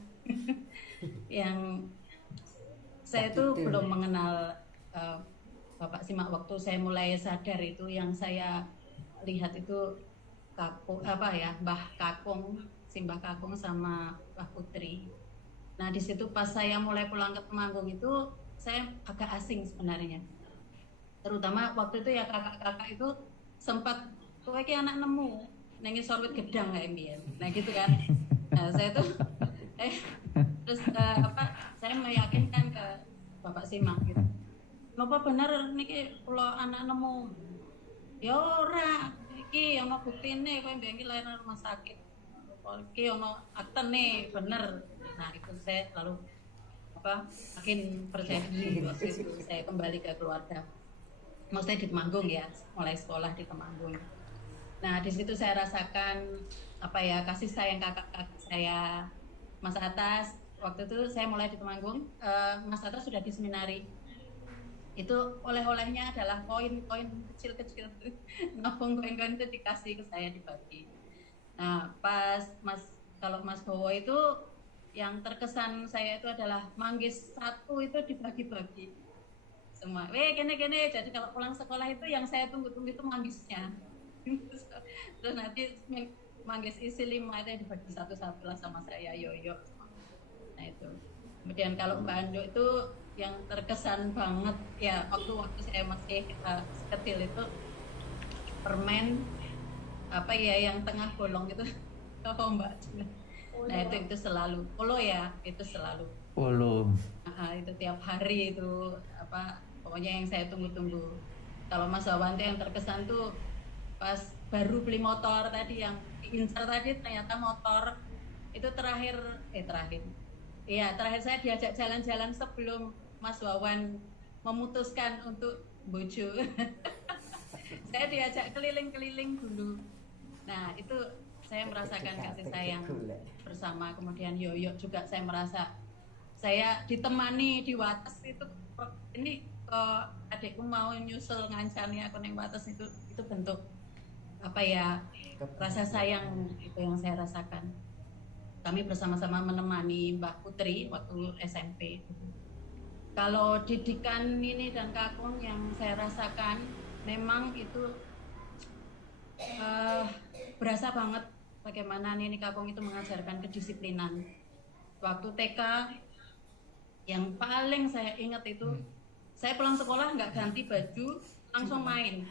Yang saya tuh belum mengenal Bapak Simak. Waktu saya mulai sadar itu yang saya lihat itu Kakung Mbah Kakung, Simbah Kakung sama Mbah Putri. Nah di situ pas saya mulai pulang ke Temanggung itu saya agak asing sebenarnya. Terutama waktu itu ya kakak-kakak itu sempat kowe iki anak nemu nang sorwit gedang kayak mbiyen. Nah gitu kan. Nah saya tuh terus saya meyakinkan ke Bapak Simak gitu. Napa bener niki kula anak nemu? Ya ora, iki ana buktine kowe mbiyen iki lair nang rumah sakit. Iki ana aktene bener. Nah itu saya lalu makin percaya diri waktu itu saya kembali ke keluarga. Maksudnya di Temanggung ya, mulai sekolah di Temanggung. Nah, di situ saya rasakan kasih sayang kakak-kakak saya. Mas Atas, waktu itu saya mulai di Temanggung, Mas Atas sudah di seminari. Itu oleh-olehnya adalah koin-koin kecil-kecil. Nabung koin-koin itu dikasih ke saya, dibagi. Nah, kalau Mas Bowo itu yang terkesan saya itu adalah manggis 1 itu dibagi-bagi semua. Kene. Jadi kalau pulang sekolah itu yang saya tunggu-tunggu itu manggisnya. Terus nanti manggis isi 5 itu dibagi satu-satu lah sama saya, yoyo. Nah itu. Kemudian kalau Mbak Ando itu yang terkesan banget ya waktu saya masih kecil itu permen yang tengah bolong itu Mbak. Nah itu selalu polo ya, itu selalu polo. Itu tiap hari itu pokoknya yang saya tunggu-tunggu. Kalau Mas Wawan yang terkesan tuh pas baru beli motor tadi yang diinstal tadi, ternyata motor itu terakhir saya diajak jalan-jalan sebelum Mas Wawan memutuskan untuk bojo. Saya diajak keliling-keliling dulu. Nah itu saya merasakan kasih sayang bersama. Kemudian yoyo juga saya merasa saya ditemani di Wates itu. Ini adikku mau nyusul ngancani aku neng Wates itu bentuk rasa sayang itu yang saya rasakan. Kami bersama-sama menemani Mbak Putri waktu SMP. Kalau didikan Nini dan Kakung yang saya rasakan memang itu berasa banget bagaimana Nini Kakung itu mengajarkan kedisiplinan. Waktu TK yang paling saya ingat itu saya pulang sekolah nggak ganti baju, langsung main.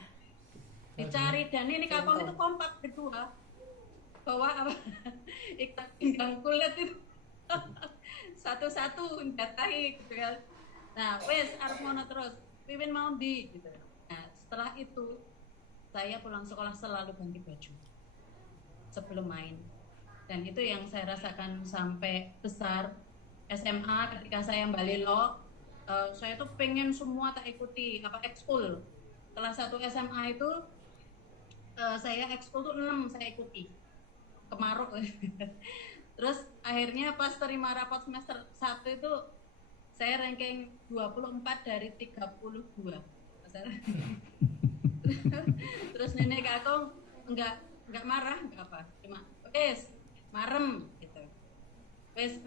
Dicari dan Nini Kakung itu kompak berdua. Bawa ikat pinggang kulit itu satu-satu jatahi gitu kan. Nah, wes arep mono terus, pimpin mau di gitu. Nah, setelah itu saya pulang sekolah selalu ganti baju sebelum main. Dan itu yang saya rasakan sampai besar. SMA ketika saya balik saya tuh pengen semua tak ikuti ekskul. Kelas 1 SMA itu saya ekskul tuh 6 saya ikuti. Kemaruk. Terus akhirnya pas terima rapot semester 1 itu saya ranking 24 dari 32. Terus Nenek Kakung enggak marah, enggak apa. Cuma wes marem gitu. Wes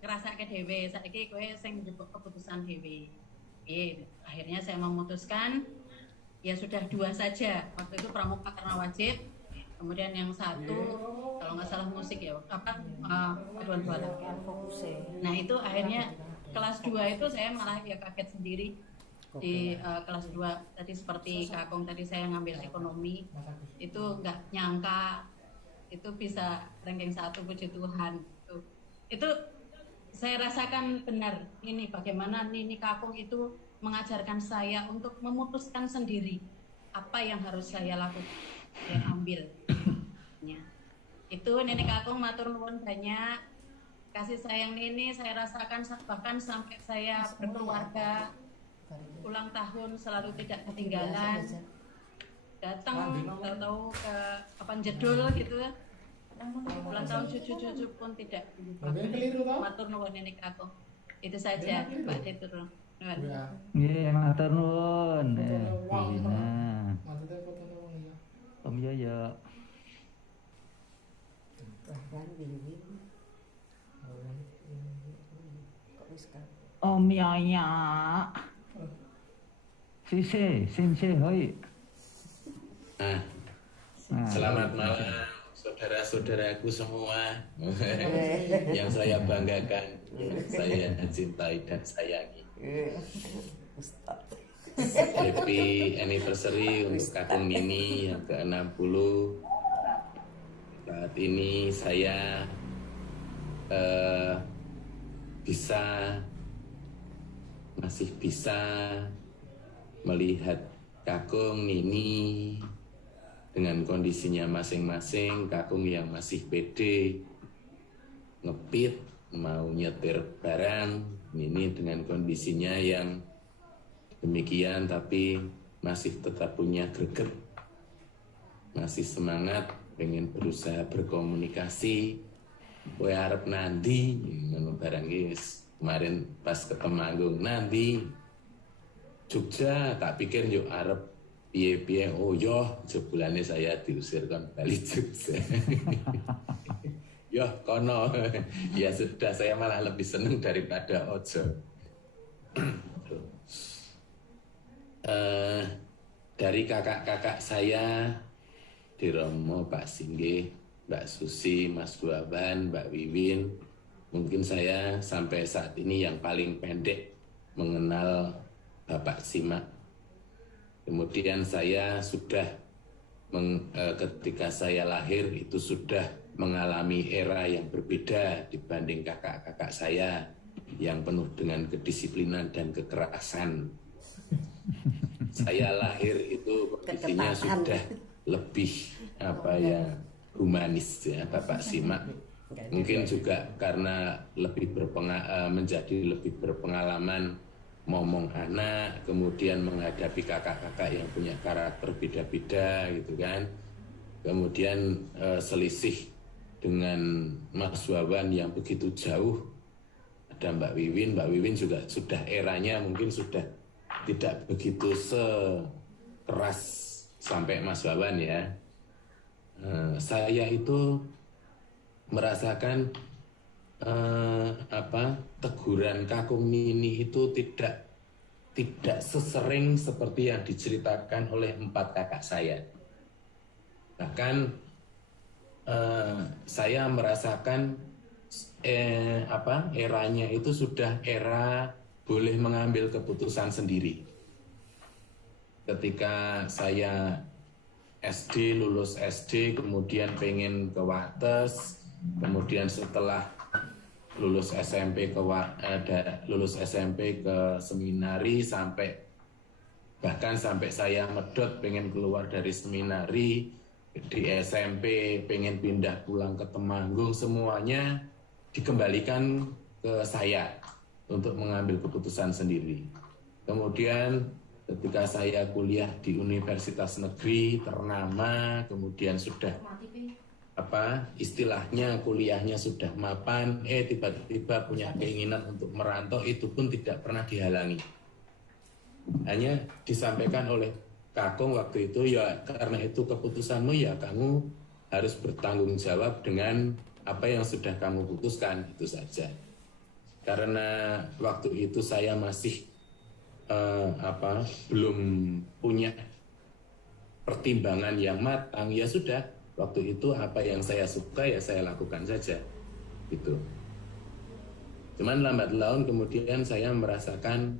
ngrasake dhewe, saiki kowe sing njupuk keputusan dhewe. Akhirnya saya memutuskan ya sudah 2 saja. Waktu itu pramuka karena wajib. Kemudian yang 1 kalau nggak salah musik ya paduan suara. Nah itu akhirnya kelas 2 itu saya malah ya kaget sendiri di kelas 2 tadi seperti Kakung tadi saya ngambil ekonomi itu nggak nyangka itu bisa ranking 1 puji Tuhan. Itu saya rasakan benar ini bagaimana Nini Kakung itu mengajarkan saya untuk memutuskan sendiri apa yang harus saya lakukan. Yang ambil itu Nenek Kakung matur nuwun banyak kasih sayang Nini saya rasakan bahkan sampai saya berkeluarga ulang tahun selalu tidak ketinggalan datang tahu ke kapan jedul gitu ulang tahun cucu-cucu pun tidak matur nuwun Nenek Kakung itu saja Mbak Detur nggih matur nuwun Om Yoyo. Om Yoyo. Sensei, hoi. Selamat malam saudara-saudaraku semua yang saya banggakan, saya cintai dan sayangi. Happy anniversary untuk Kakung Nini yang ke-60. Saat ini saya masih bisa melihat Kakung Nini dengan kondisinya masing-masing. Kakung yang masih pede ngepit mau nyetir barang, Nini dengan kondisinya yang demikian tapi masih tetap punya greget masih semangat, pengen berusaha berkomunikasi. Kowe arep nandi ngono barang wis. Kemarin pas ke Temanggung nandi Jogja, tak pikir yuk arep piye-piye. Oh yo, sebulannya saya diusir kan balik Jogja. Yo kono. Ya sudah, saya malah lebih seneng daripada ojo. Dari kakak-kakak saya di Romo, Pak Singge, Mbak Susi, Mas Guaban, Mbak Wiwin, mungkin saya sampai saat ini yang paling pendek mengenal Bapak Simak. Kemudian saya sudah ketika saya lahir itu sudah mengalami era yang berbeda dibanding kakak-kakak saya yang penuh dengan kedisiplinan dan kekerasan. Saya lahir itu kondisinya sudah lebih humanis ya, Bapak Simak. Mungkin juga karena menjadi lebih berpengalaman momong anak, kemudian menghadapi kakak-kakak yang punya karakter beda-beda gitu kan. Kemudian selisih dengan Mas Wawan yang begitu jauh. Ada Mbak Wiwin juga sudah eranya mungkin sudah tidak begitu sekeras sampai Mas Wawan ya. Saya itu merasakan teguran Kakung Nini itu tidak sesering seperti yang diceritakan oleh 4 kakak saya. Bahkan saya merasakan eranya itu sudah era boleh mengambil keputusan sendiri. Ketika saya lulus SD, kemudian pengen ke Wates, kemudian setelah lulus SMP ke seminari, bahkan sampai saya medot pengen keluar dari seminari, di SMP pengen pindah pulang ke Temanggung, semuanya dikembalikan ke saya untuk mengambil keputusan sendiri. Kemudian ketika saya kuliah di universitas negeri ternama, kemudian sudah istilahnya kuliahnya sudah mapan, tiba-tiba punya keinginan untuk merantau, itu pun tidak pernah dihalangi. Hanya disampaikan oleh Kakung waktu itu, ya karena itu keputusanmu, ya kamu harus bertanggung jawab dengan apa yang sudah kamu putuskan, itu saja. Karena waktu itu saya masih belum punya pertimbangan yang matang, ya sudah, waktu itu apa yang saya suka ya saya lakukan saja, gitu. Cuman lambat laun kemudian saya merasakan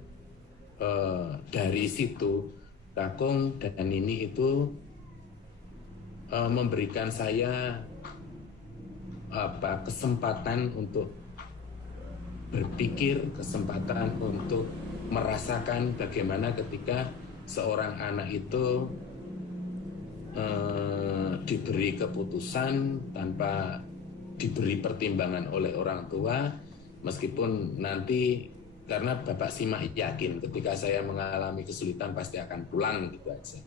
dari situ Kakung dan Nini itu memberikan saya kesempatan untuk berpikir, kesempatan untuk merasakan bagaimana ketika seorang anak itu diberi keputusan tanpa diberi pertimbangan oleh orang tua, meskipun nanti karena Bapak Simak yakin ketika saya mengalami kesulitan pasti akan pulang, gitu aja.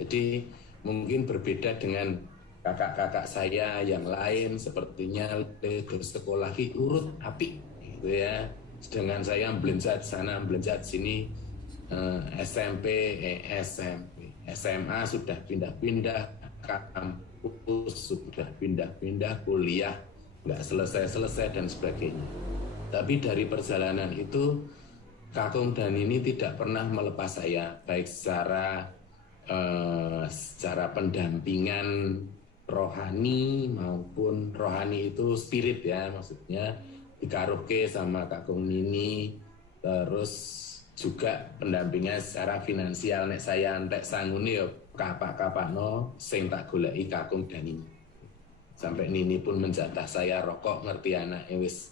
Jadi mungkin berbeda dengan kakak-kakak saya yang lain, sepertinya sekolah urut api gitu ya. Sedangkan saya belenjat sana, belenjat sini, SMA sudah pindah-pindah, kampus sudah pindah-pindah, kuliah nggak selesai-selesai dan sebagainya. Tapi dari perjalanan itu, Kakung dan ini tidak pernah melepas saya, baik secara pendampingan rohani maupun rohani itu spirit ya, maksudnya dikaruhke sama Kakung Nini, terus juga pendampingan secara finansial. Nek saya entek sangune ya kapak-kapakno sing tak goleki Kakung dan Nini. Sampai Nini pun menjatah saya rokok, ngerti anake wis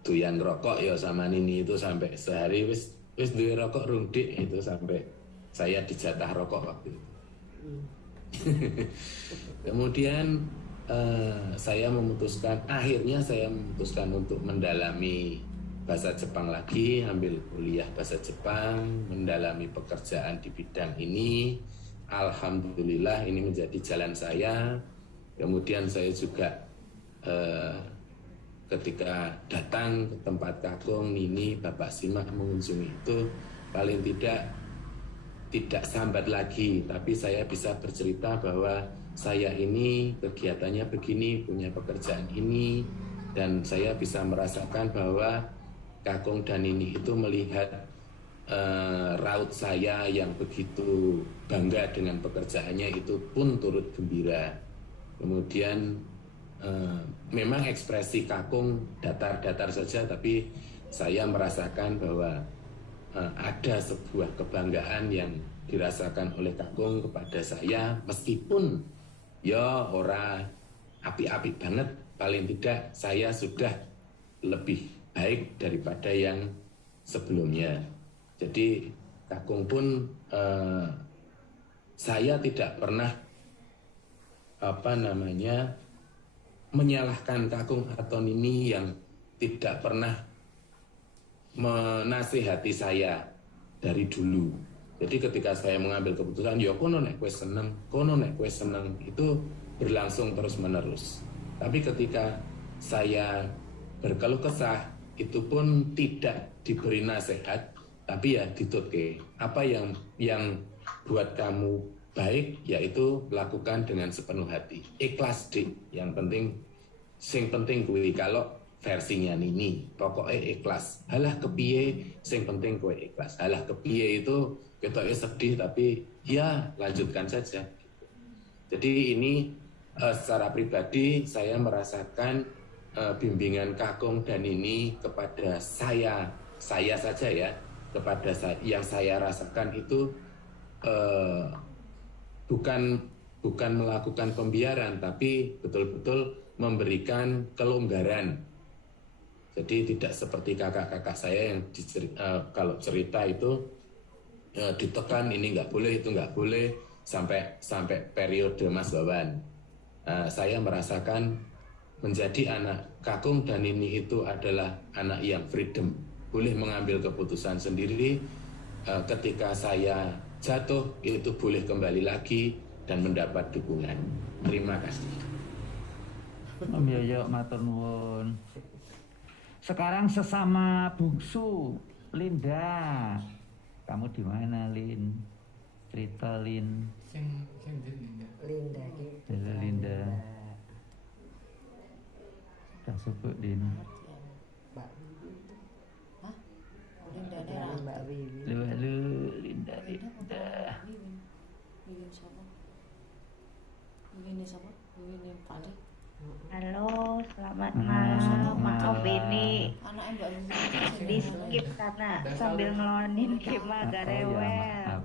doyan rokok ya sama Nini itu, sampai sehari wis duwe rokok rung dik, itu sampai saya dijatah rokok waktu itu. Kemudian akhirnya saya memutuskan untuk mendalami bahasa Jepang lagi, ambil kuliah bahasa Jepang, mendalami pekerjaan di bidang ini. alhamdulillah ini menjadi jalan saya. Kemudian saya juga ketika datang ke tempat Kakung, Nini, Bapak Simak mengunjungi itu paling tidak sambat lagi, tapi saya bisa bercerita bahwa saya ini kegiatannya begini, punya pekerjaan ini, dan saya bisa merasakan bahwa Kakung dan Nini itu melihat raut saya yang begitu bangga dengan pekerjaannya itu pun turut gembira. Kemudian memang ekspresi Kakung datar-datar saja, tapi saya merasakan bahwa ada sebuah kebanggaan yang dirasakan oleh Kakung kepada saya, meskipun ya ora api-api banget, paling tidak saya sudah lebih baik daripada yang sebelumnya. Jadi Kakung pun saya tidak pernah menyalahkan Kakung atau Nini yang tidak pernah menasihati saya dari dulu. Jadi ketika saya mengambil keputusan, ya kono nek kowe seneng, itu berlangsung terus menerus. Tapi ketika saya berkeluh kesah, itu pun tidak diberi nasihat, tapi ya ditutke. Apa yang buat kamu baik, yaitu lakukan dengan sepenuh hati. Ikhlas dik, yang penting, sing penting kuwi kalau versinya Nini, pokoknya ikhlas. Halah kepiye, sing penting kowe ikhlas. Halah kepiye itu ketoknya sedih, tapi ya lanjutkan saja. Jadi ini secara pribadi saya merasakan bimbingan Kakung dan Nini kepada saya saja ya, kepada yang saya rasakan itu bukan melakukan pembiaran, tapi betul-betul memberikan kelonggaran. Jadi tidak seperti kakak-kakak saya yang kalau cerita itu ditekan, ini nggak boleh, itu nggak boleh, sampai periode Mas Wawan. Saya merasakan menjadi anak Kakung dan Nini itu adalah anak yang freedom, boleh mengambil keputusan sendiri. Ketika saya jatuh itu boleh kembali lagi dan mendapat dukungan. Terima kasih. Om Yoyo matur nuwun. Sekarang sesama bungsu, Linda. Kamu di mana, Lin? Cerita, Lin. Linda. Linda. Udah sebut, Lin. Hah? Linda ada Mbak Wiwi. Lu, Linda. Wiwin siapa? Wiwin siapa? Wiwin yang paling. Halo, selamat malam. Maaf ini Anak Mbak Wiwin di skip karena sambil ngelonin Kima agak rewel.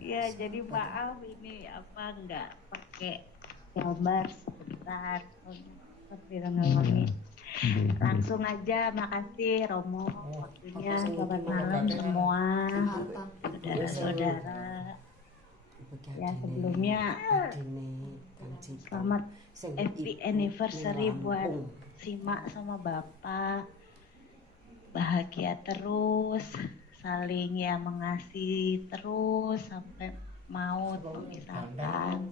Iya, jadi maaf ini nggak pakai gambar sebentar sambil ngelonin. Langsung aja, makasih Romo waktunya. Selamat malam semua saudara-saudara. Ya sebelumnya selamat happy anniversary buat Simak sama Bapak. Bahagia terus, saling ya mengasihi terus sampai maut memisahkan.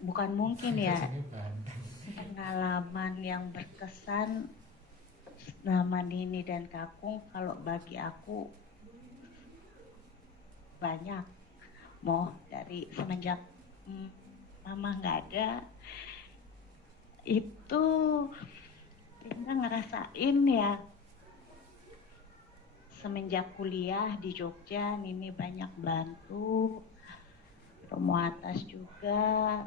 Bukan mungkin ya, pengalaman yang berkesan nama Nini dan Kakung kalau bagi aku banyak. Mau dari semenjak mama nggak ada, itu kita ngerasain ya, semenjak kuliah di Jogja, Nini banyak bantu, Romo Atas juga,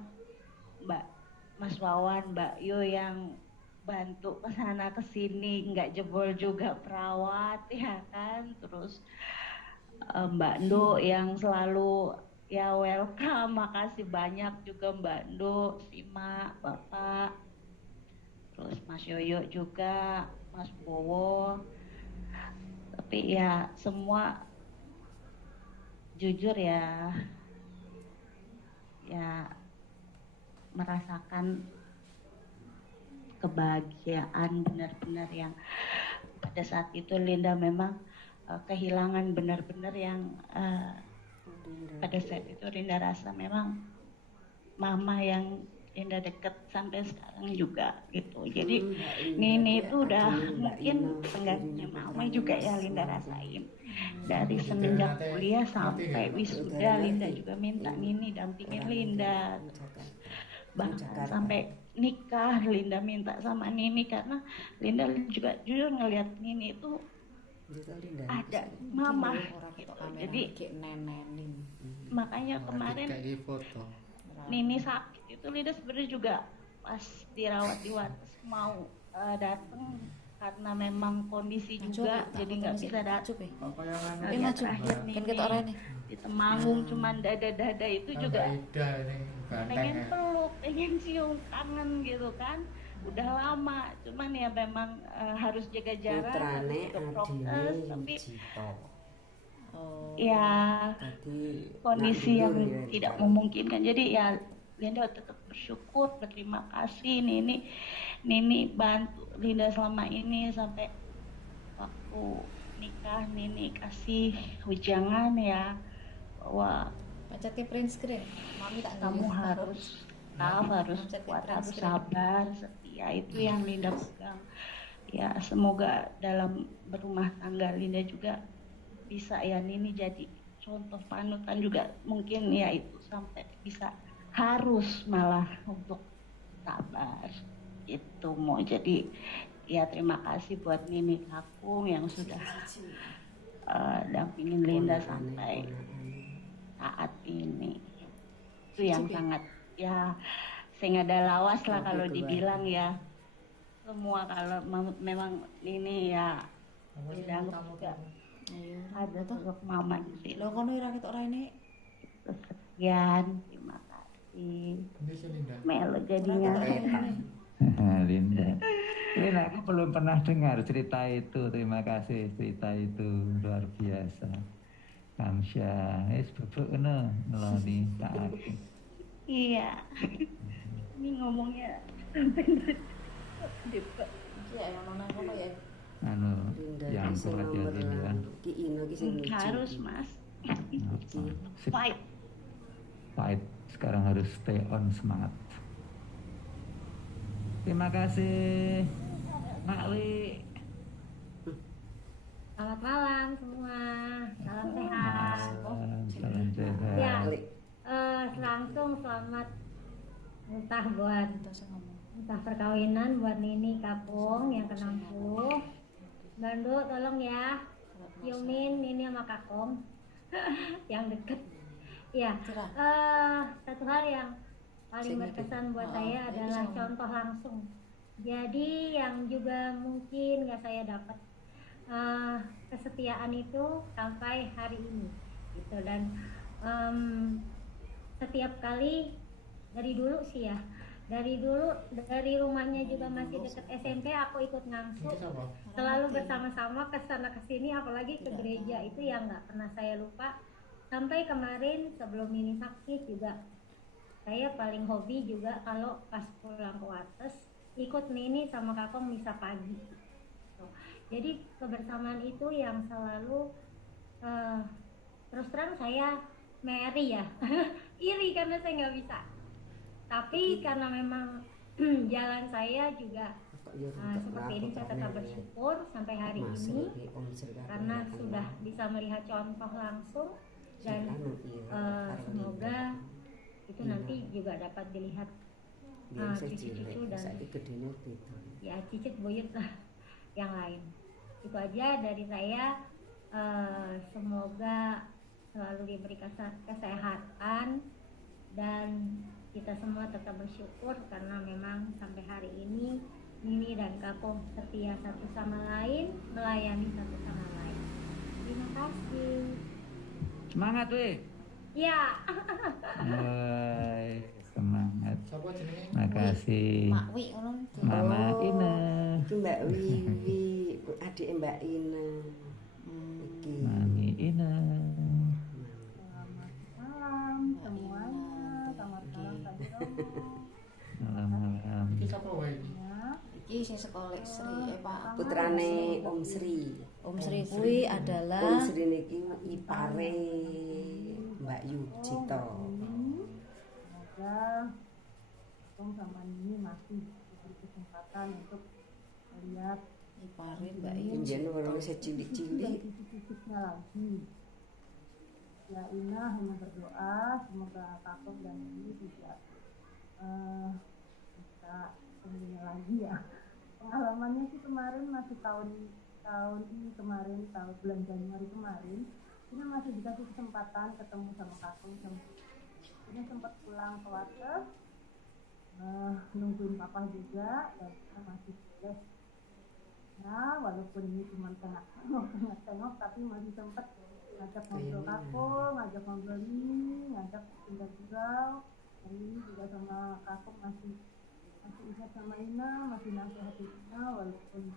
Mas Wawan, Mbak Yo yang bantu kesana kesini, nggak jebol juga perawat ya kan, terus Mbak Ndo yang selalu ya welcome, makasih banyak juga Mbak Ndo, Simak, Bapak, terus Mas Yoyo juga, Mas Bowo. Tapi ya semua jujur ya merasakan kebahagiaan benar-benar yang pada saat itu Linda memang kehilangan benar-benar yang pada saat itu Linda rasa memang mama yang Linda deket sampai sekarang juga gitu. Jadi Nini itu udah mungkin penggantinya mama juga ya Linda rasain. Dari semenjak kuliah sampai wisuda Linda juga minta Nini dampingin Linda. Bahkan sampai nikah Linda minta sama Nini karena Linda juga jujur ngelihat Nini itu ada mama gitu. Jadi makanya kemarin Nini sakit itu Linda sebenarnya juga pas dirawat di Wates mau datang karena memang kondisi juga jadi nggak bisa datang. Terakhir Nini di Temanggung cuman dada itu juga pengen peluk, pengen cium, kangen gitu kan. Udah lama, cuman ya memang harus jaga jarak, prokes, tapi ya kondisi yang tidak memungkinkan. Jadi ya Linda tetap bersyukur, berterima kasih Nini bantu Linda selama ini sampai waktu nikah. Nini kasih ujangan ya bahwa kamu harus kuat, harus sabar, setia, itu yang Linda pegang. Ya semoga dalam berumah tangga Linda juga bisa ya Nini jadi contoh panutan juga, mungkin ya itu sampai bisa harus malah untuk sabar itu mau. Jadi ya terima kasih buat Nini Kakung yang sudah dampingin Linda sampai saat ini. Itu yang sangat ya saya nggak ada lawas lah kalau dibilang ya. Semua kalau memang Nini ya bidang juga ada sosok mama di sini. Lo kono ira ketok raine. Sekian, terima kasih. Melo jadinya. Linda. Linda, aku belum pernah dengar cerita itu. Terima kasih cerita itu luar biasa. Kamsya, bubuk ngeloni tak. Iya. Ini ngomongnya sampai debat. Iya, yang nona apa ya? Yang kuat ya Linda. Harus Mas. Fight. Sekarang harus stay on, semangat. Terima kasih Mak Wi. Selamat malam semua, salam sehat. Salam sehat. Ya, langsung selamat entah perkawinan buat Nini Kakung yang ke-60. Bandu tolong ya, ciumin Nini sama Kakung yang deket. Ya, satu hal yang paling berkesan buat saya adalah contoh langsung. Jadi yang juga mungkin nggak saya dapat kesetiaan itu sampai hari ini gitu. Dan setiap kali dari dulu sih ya, dari rumahnya juga masih dekat SMP, aku ikut ngangsu selalu bersama-sama kesana kesini, apalagi ke gereja itu yang nggak pernah saya lupa. Sampai kemarin sebelum ini sakit juga saya paling hobi juga kalau pas pulang ke Wates ikut Nini sama Kakong misa pagi. Jadi kebersamaan itu yang selalu terus terang saya Mary ya iri karena saya nggak bisa. Tapi karena memang jalan saya juga seperti ini, saya tetap bersyukur sampai hari ini karena sudah bisa melihat contoh langsung. Dan semoga itu nanti juga dapat dilihat cucu-cucu dan ya cicit buyut lah yang lain. Itu aja dari saya. Semoga selalu diberi kesehatan dan kita semua tetap bersyukur karena memang sampai hari ini Nini dan Kakung setia satu sama lain, melayani satu sama lain. Terima kasih. Semangat weh. Ya. Semangat. Makasih. Mama Ina. Mbak Wiwi, adik Mbak Ina. Mami Ina. Malam semuanya. Selamat malam Pak Jono. Malam. Iki sing sekolah Sri Pak putrane Om Sri. Om Sri kuwi adalah Om Sri niki ipare Mbak Yujito. Semoga Kong sama ini masih diberi kesempatan untuk melihat ipare Mbak Yujito. Orang cilik-cilik. Titik-titiknya lagi. Ya Ina hanya berdoa semoga Kakak dan ini bisa kembali lagi ya. Pengalamannya sih kemarin masih tahun ini kemarin bulan Januari kemarin ini masih dikasih kesempatan ketemu sama Kakak ini sempat pulang ke Wates nungguin papa juga dan kita masih boleh ya walaupun ini cuma tengok tapi masih sempat ngajak ngobrol Kakak, ngajak ngobrol ini, ngajak tinggal ini juga sama Kakak masih ingat sama Ina, masih nasihatin Ina walaupun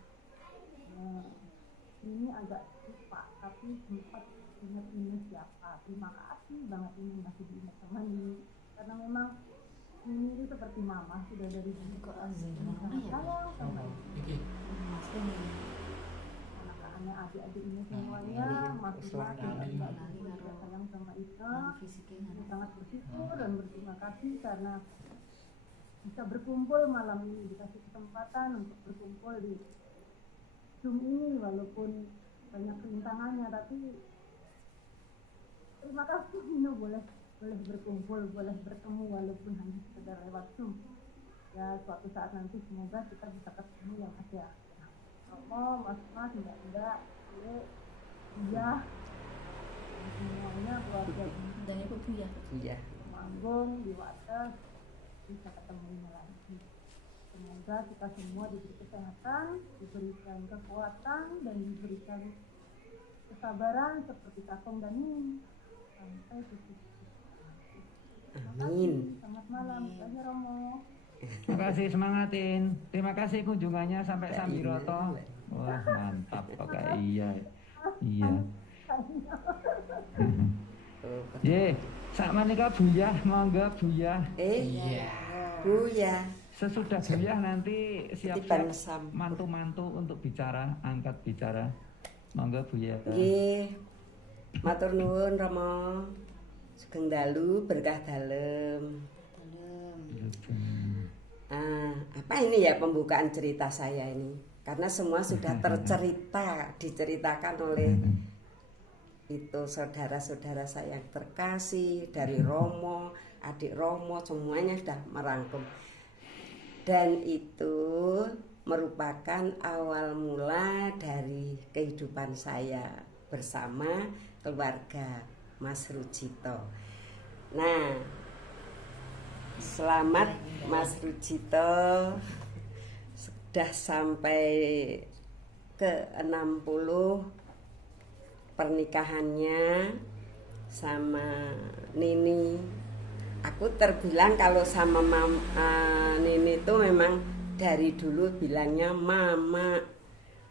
ini agak lupa tapi sempat ingat ini siapa. Terima kasih banget ini masih diingat sama ini karena memang ini itu seperti mama sudah dari dulu kok sayang sama ini anak-anaknya adik-adik ini semuanya masih sayang sama Ina. Sangat bersyukur dan berterima kasih karena bisa berkumpul malam ini, dikasih kesempatan untuk berkumpul di Zoom ini walaupun banyak rintangannya, tapi terima kasih Nino boleh berkumpul, boleh bertemu walaupun hanya sekedar lewat Zoom. Ya suatu saat nanti semoga kita bisa ketemu yang ada Mas, enggak, iya semuanya keluarga dan Ibu Buya. Iya. Manggung di Wates bisa ketemu lagi. Semoga kita semua diberi kesehatan, diberikan kekuatan dan diberikan kesabaran seperti Kakong dan Nin sampai titik. Amin. Selamat malam, Terima Romo. Terima kasih, semangatin. Terima kasih kunjungannya sampai Sambiroto. Wah mantap pokoknya iya. Ye, sak menika Buya, monggo Buya. Iya. Buya. Sesudah Buya nanti siap-siap mantu-mantu untuk bicara, angkat bicara. Monggo Buya. Nggih. Matur nuwun Rama. Sugeng dalu berkah dalem. Apa ini ya pembukaan cerita saya ini? Karena semua sudah diceritakan oleh itu saudara-saudara saya yang terkasih dari Romo, adik Romo, semuanya sudah merangkum. Dan itu merupakan awal mula dari kehidupan saya bersama keluarga Mas Rujito. Nah, selamat Mas Rujito sudah sampai ke 60 pernikahannya sama Nini. Aku terbilang kalau sama Nini itu memang dari dulu bilangnya mama.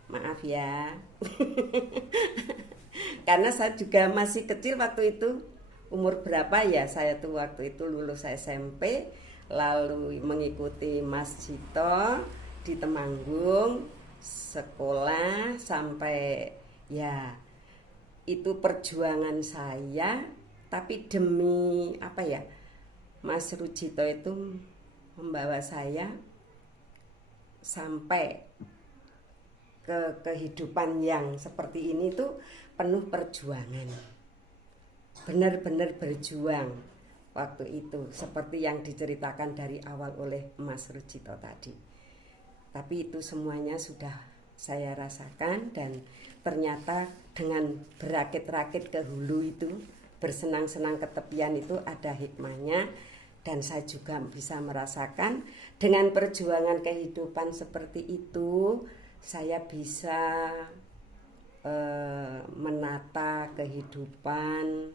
Maaf ya. Karena saya juga masih kecil waktu itu. Umur berapa ya saya tuh waktu itu lulus SMP, lalu mengikuti Mas Jito di Temanggung sekolah sampai ya itu perjuangan saya, tapi demi apa ya, Mas Rujito itu membawa saya sampai ke kehidupan yang seperti ini tuh penuh perjuangan. Benar-benar berjuang waktu itu seperti yang diceritakan dari awal oleh Mas Rujito tadi. Tapi itu semuanya sudah saya rasakan dan ternyata dengan berakit-rakit ke hulu itu, bersenang-senang ke tepian itu ada hikmahnya. Dan saya juga bisa merasakan dengan perjuangan kehidupan seperti itu, saya bisa menata kehidupan.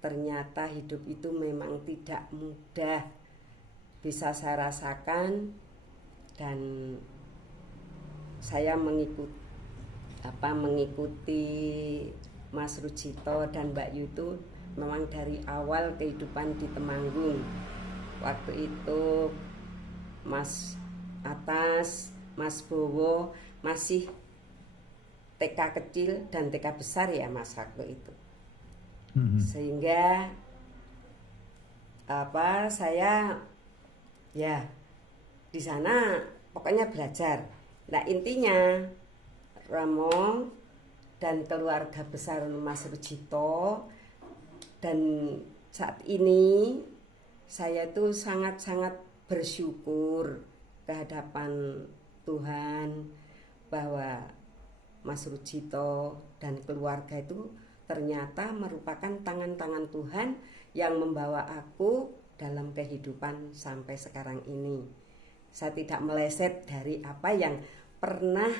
Ternyata hidup itu memang tidak mudah, bisa saya rasakan. Dan saya mengikuti Mas Rujito dan Mbak Yu itu memang dari awal kehidupan di Temanggung. Waktu itu Mas Atas Mas Bowo masih TK kecil dan TK besar ya Mas waktu itu. Sehingga saya ya di sana pokoknya belajar. Nah intinya Romo dan keluarga besar Mas Rujito, dan saat ini saya itu sangat-sangat bersyukur kehadapan Tuhan bahwa Mas Rujito dan keluarga itu ternyata merupakan tangan-tangan Tuhan yang membawa aku dalam kehidupan sampai sekarang ini. Saya tidak meleset dari apa yang pernah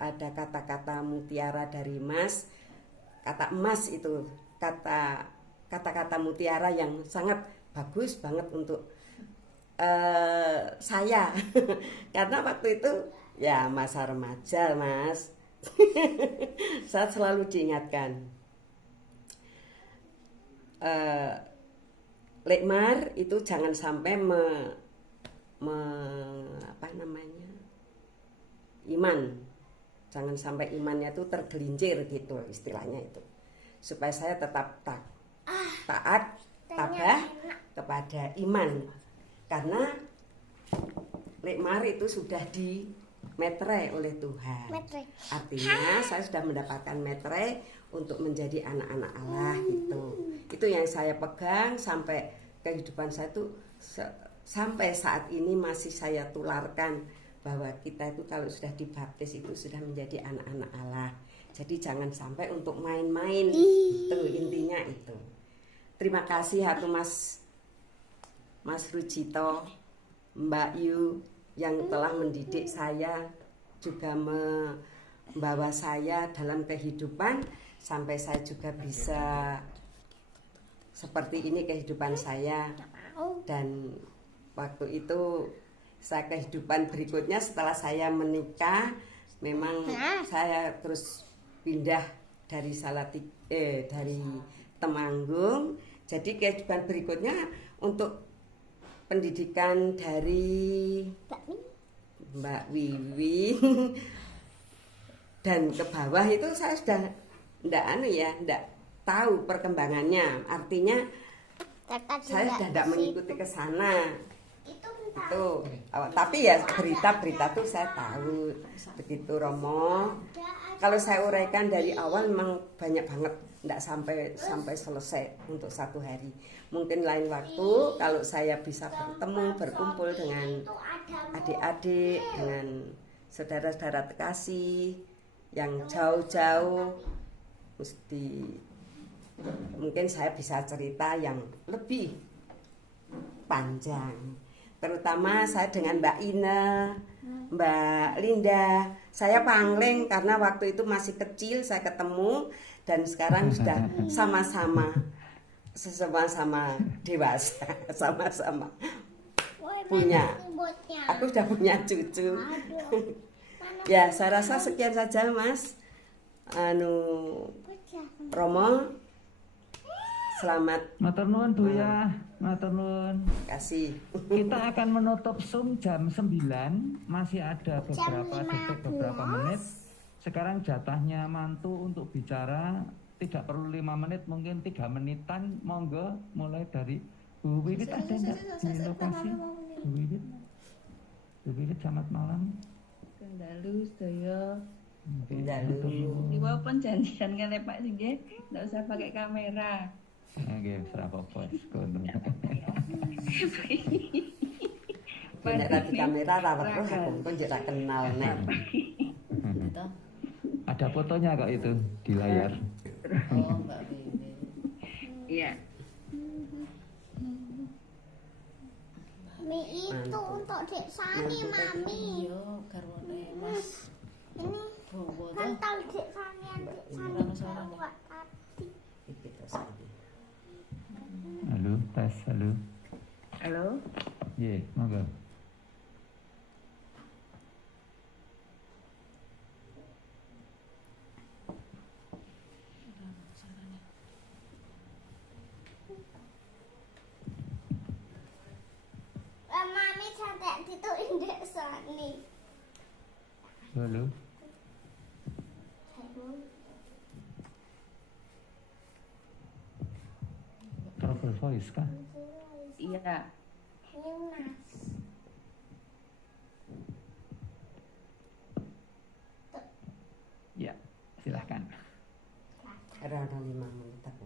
ada kata-kata mutiara dari Mas, kata emas itu, kata-kata mutiara yang sangat bagus banget untuk saya karena waktu itu ya masa remaja Mas. Saya selalu diingatkan Lekmar itu jangan sampai iman, jangan sampai imannya itu tergelincir gitu istilahnya itu, supaya saya tetap taat tabah kepada iman. Karena Lekmar itu sudah dimetre oleh Tuhan. Artinya saya sudah mendapatkan metre untuk menjadi anak-anak Allah gitu. Itu yang saya pegang sampai kehidupan saya itu sampai saat ini masih saya tularkan bahwa kita itu kalau sudah dibaptis itu sudah menjadi anak-anak Allah. Jadi jangan sampai untuk main-main. Itu intinya itu. Terima kasih hatu Mas Rujito, Mbak Yu yang telah mendidik saya, juga membawa saya dalam kehidupan sampai saya juga bisa seperti ini kehidupan saya. Dan waktu itu saya kehidupan berikutnya setelah saya menikah, memang saya terus pindah dari dari Temanggung. Jadi kehidupan berikutnya untuk pendidikan dari Mbak Wiwin dan ke bawah itu saya sudah enggak tahu perkembangannya. Artinya saya sudah tidak mengikuti ke sana. Itu tapi ya berita-berita tuh saya tahu begitu Romo. Kalau saya uraikan dari awal memang banyak banget, enggak sampai selesai untuk satu hari. Mungkin lain waktu kalau saya bisa bertemu, berkumpul dengan adik-adik, dengan saudara-saudara terkasih yang jauh-jauh, mungkin saya bisa cerita yang lebih panjang. Terutama saya dengan Mbak Ina, Mbak Linda, saya pangling karena waktu itu masih kecil saya ketemu, dan sekarang sudah sama-sama dewasa, sama-sama punya. Aku sudah punya cucu. Ya, saya rasa sekian saja Mas Romo. Selamat matur nuwun Bu ya, matur nuwun. Kasih. Kita akan menutup Zoom jam 9, masih ada beberapa detik, beberapa menit. Sekarang jatahnya mantu untuk bicara, tidak perlu 5 menit, mungkin 3 menitan. Monggo mulai dari Bu Wiwit. Ada enggak di lokasi? Bu Wiwit. Bu Wiwit, selamat malam. Kendalu sedaya. Kendalu. Niku pun janjian kali Pak Singgih, enggak usah pakai kamera. Nggih, ora apa-apa. Nek tadi kamera ra weruh aku kok njek kenal nek. Ada fotonya kok itu di layar. Oh, Mbak Bibi. Iya. Mie itu untuk Dek Sani, Mami. Yo, garwane Mas. Ini kental Dek Sani, Dek Sani buat tadi. Halo, tes, halo. Halo. Iya, monggo. Mami cantik itu Dek Sani. Halo. Trouble voice kah? Iya. Ya, silahkan. Ada 5 menit aku.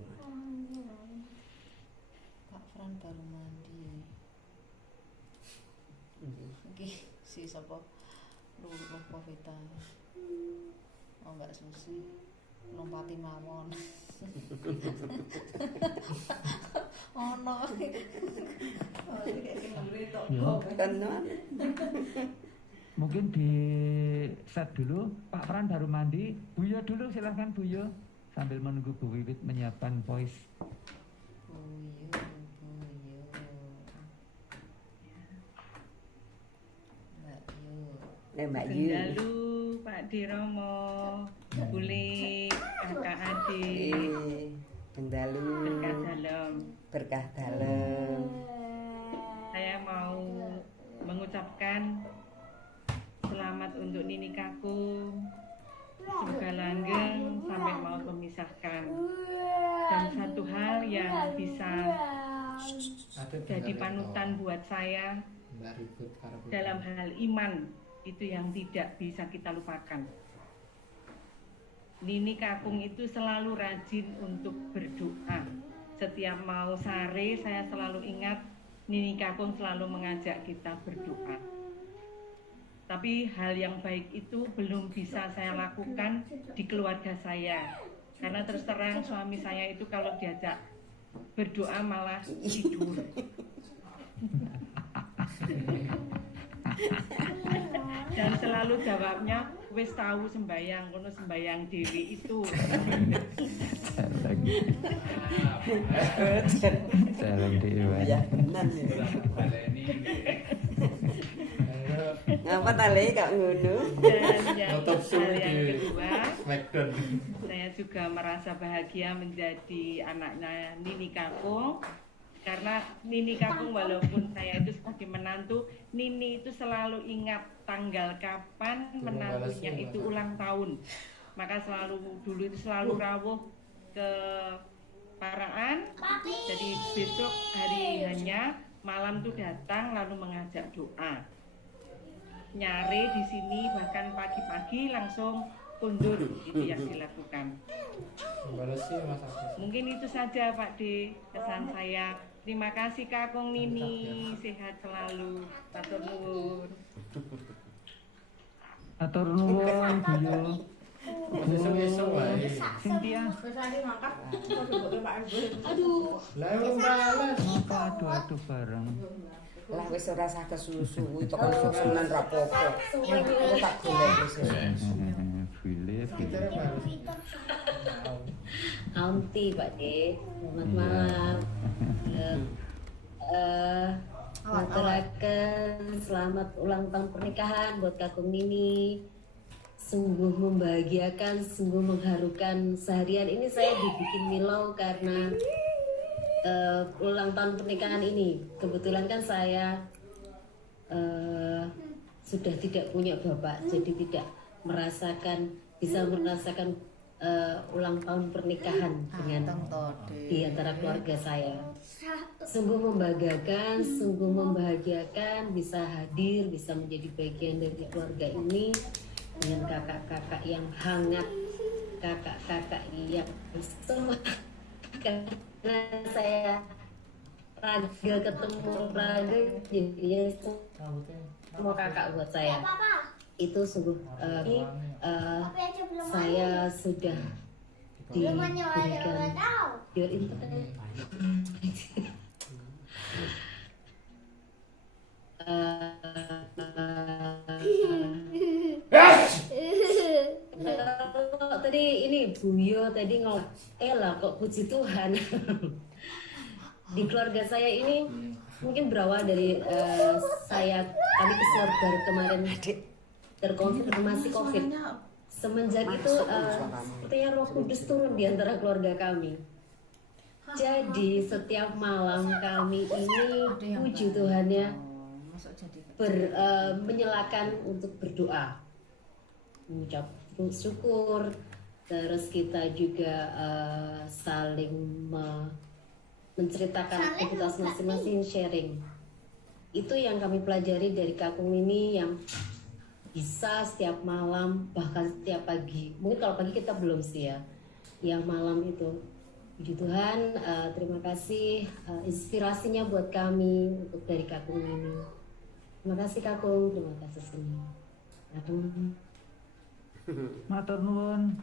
Pak Fran baru mandi. Iki si sapa? Luluh Povita. Oh Mbak Susi. Lompati mawon. Ono. Mungkin di set dulu. Pak Fran baru mandi. Buyo dulu, silahkan Buyo. Sambil menunggu Bu Wiwit menyiapkan voice. Mbak Yu. Lalu Pak Diromo, Buli, kakak adik. Bendalu. Berkah dalam. Berkah dalam. Saya mau mengucapkan selamat untuk Nini Kakung. Semoga langgeng sampai mau memisahkan. Dan satu hal yang bisa jadi panutan buat saya dalam hal iman, itu yang tidak bisa kita lupakan. Nini Kakung itu selalu rajin untuk berdoa. Setiap mau sare saya selalu ingat Nini Kakung selalu mengajak kita berdoa. Tapi hal yang baik itu belum bisa saya lakukan di keluarga saya. Karena terus terang suami saya itu kalau diajak berdoa malah tidur. Dan selalu jawabnya wis tahu sembayang, kono sembayang dewi itu. Salam dewa. Ya benar ya. Ngapa tali kak ngono? Dan yang hal yang kedua, saya juga merasa bahagia menjadi anaknya Nini Kakung. Karena Nini Kakung walaupun saya itu sebagai menantu, Nini itu selalu ingat tanggal kapan menantunya itu ulang tahun. Maka dulu itu selalu rawuh ke Paraan. Jadi besok hari hanya malam tuh datang lalu mengajak doa. Nyari di sini bahkan pagi-pagi langsung kundur, itu yang dilakukan. Mungkin itu saja Pak D kesan saya. Terima kasih Kakung Nini, sehat selalu. Matur nuwun. Matur nuwun Buyo. Besok-besok wae. Cynthia. Aduh. Lah aduh bareng. Lah wis ora usah kesusu itu kan susunan rapopo. Aku tak golek wis. Philip. Aunty Pak D, selamat malam. Maturaken selamat ulang tahun pernikahan buat Kakung Nini. Sungguh membahagiakan, sungguh mengharukan. Seharian ini saya dibikin milau karena ulang tahun pernikahan ini. Kebetulan kan saya sudah tidak punya bapak, jadi tidak bisa merasakan ulang tahun pernikahan dengan di antara keluarga saya. Sungguh membanggakan, sungguh membahagiakan bisa hadir, bisa menjadi bagian dari keluarga ini dengan kakak-kakak yang hangat, kakak-kakak yang semua. Karena saya raga ketemu raga, jadinya semua kakak buat saya. Itu sungguh saya sudah diberikan biar internet tadi ini Buyo tadi lah kok puji Tuhan. Di keluarga saya ini mungkin berawal dari kami keluarga kemarin terkonfirmasi COVID. Semenjak itu sepertinya Roh Kudus turun di antara keluarga kami. Jadi setiap malam kami ini puji Tuhannya menyalakan untuk berdoa. mengucap syukur, terus kita juga saling menceritakan aktivitas masing-masing, sharing. Itu yang kami pelajari dari Kakung ini, yang bisa setiap malam, bahkan setiap pagi. Mungkin kalau pagi kita belum sih ya, yang malam itu. Puji Tuhan, terima kasih inspirasinya buat kami untuk dari Kakung ini. Terima kasih Kakung, terima kasih semua. Kakung. Matur nuwun.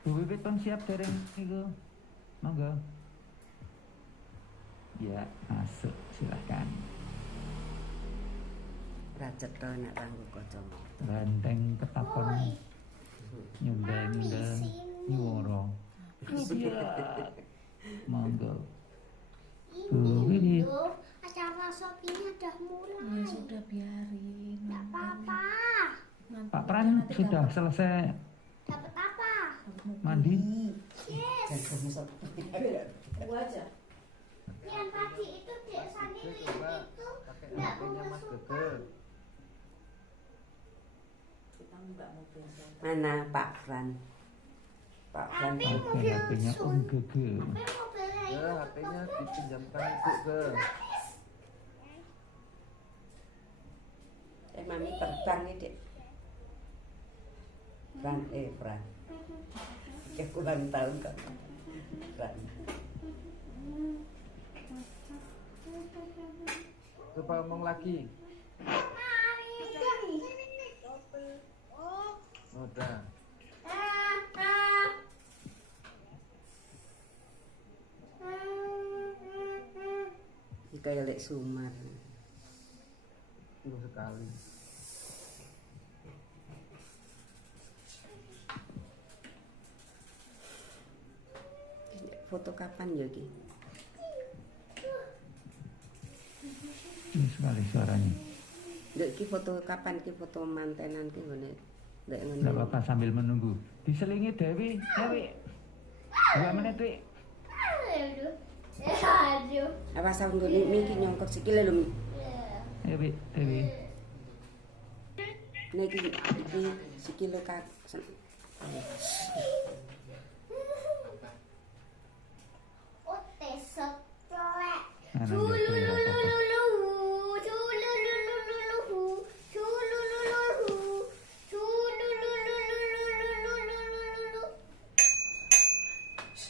Bu Wiwit pun siap dereng niku. Monggo. Ya, masuk silahkan. Rajat to nek kanggo kacamata. Banteng ketakon nyundang-nyundang nyuwara. Siap. Monggo. Bu Wiwit. Acara shop ini udah mulai. Ya sudah, biarin. Nggak apa-apa. Pak Pran sudah selesai Dapat apa? mandi? Yes. Gua aja. Yang tadi itu Dek Sandiri itu nggak mau masuk. Mana Pak Fran? Pak Fran Tapi HP-nya Om Gege. mobilnya itu HP-nya dipinjamkan Ibu ke. Mami terbang nih Dek. Fran. Ya ulang tahun kan. Fran. Coba ngomong lagi. Udah. Ini kayak lek Sumar. Sekali. Foto kapan ya Ki? Ini sekali suaranya. Ndek Ki foto kapan Ki, foto mantenan Ki ngene. Ndek ngene. Tidak apa-apa sambil menunggu. Diselingi Dewi. 2 menit Wi. Aduh. Apa saung ngene iki nyongkok sikile lho Mi. Ayo Wi, Dewi. Niki iki sikile kak.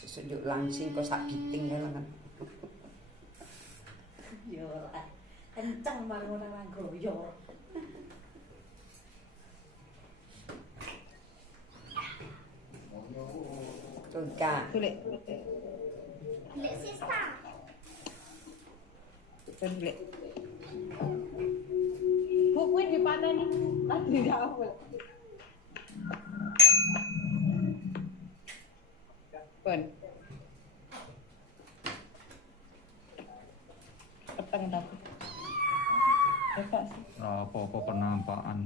Sejuk langsing kok sak giting kan. Yo, kenceng marang ora goyo. Tungka. Tulik. Lek sista. Tulik. Kuwi dipaneni tadi awal. Pun. Peteng tapi. Apa-apa penampakan.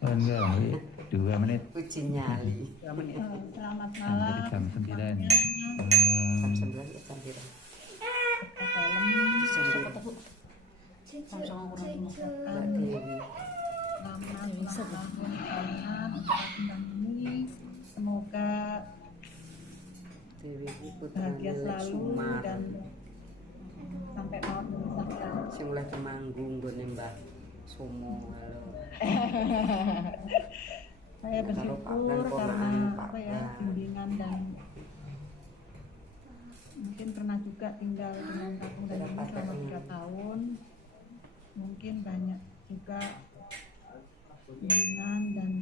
Enggak, Wi. 2 menit. Uji nyali. 2 menit. Selamat Dari malam. jam 9. Jam 9 ya jam 9. Sama-sama kurang Mbak Dewi. Selamat malam kalian ini. Semoga Dewi iki bahagia putrane selalu Sumar. dan sampai maut memisahkan. Sing oleh temanggung nggone Mbah Sumo. Saya bersyukur karena apa ya, bimbingan dan mungkin pernah juga tinggal dengan Kakung dan Ibu selama 3 tahun. Mungkin banyak juga bimbingan dan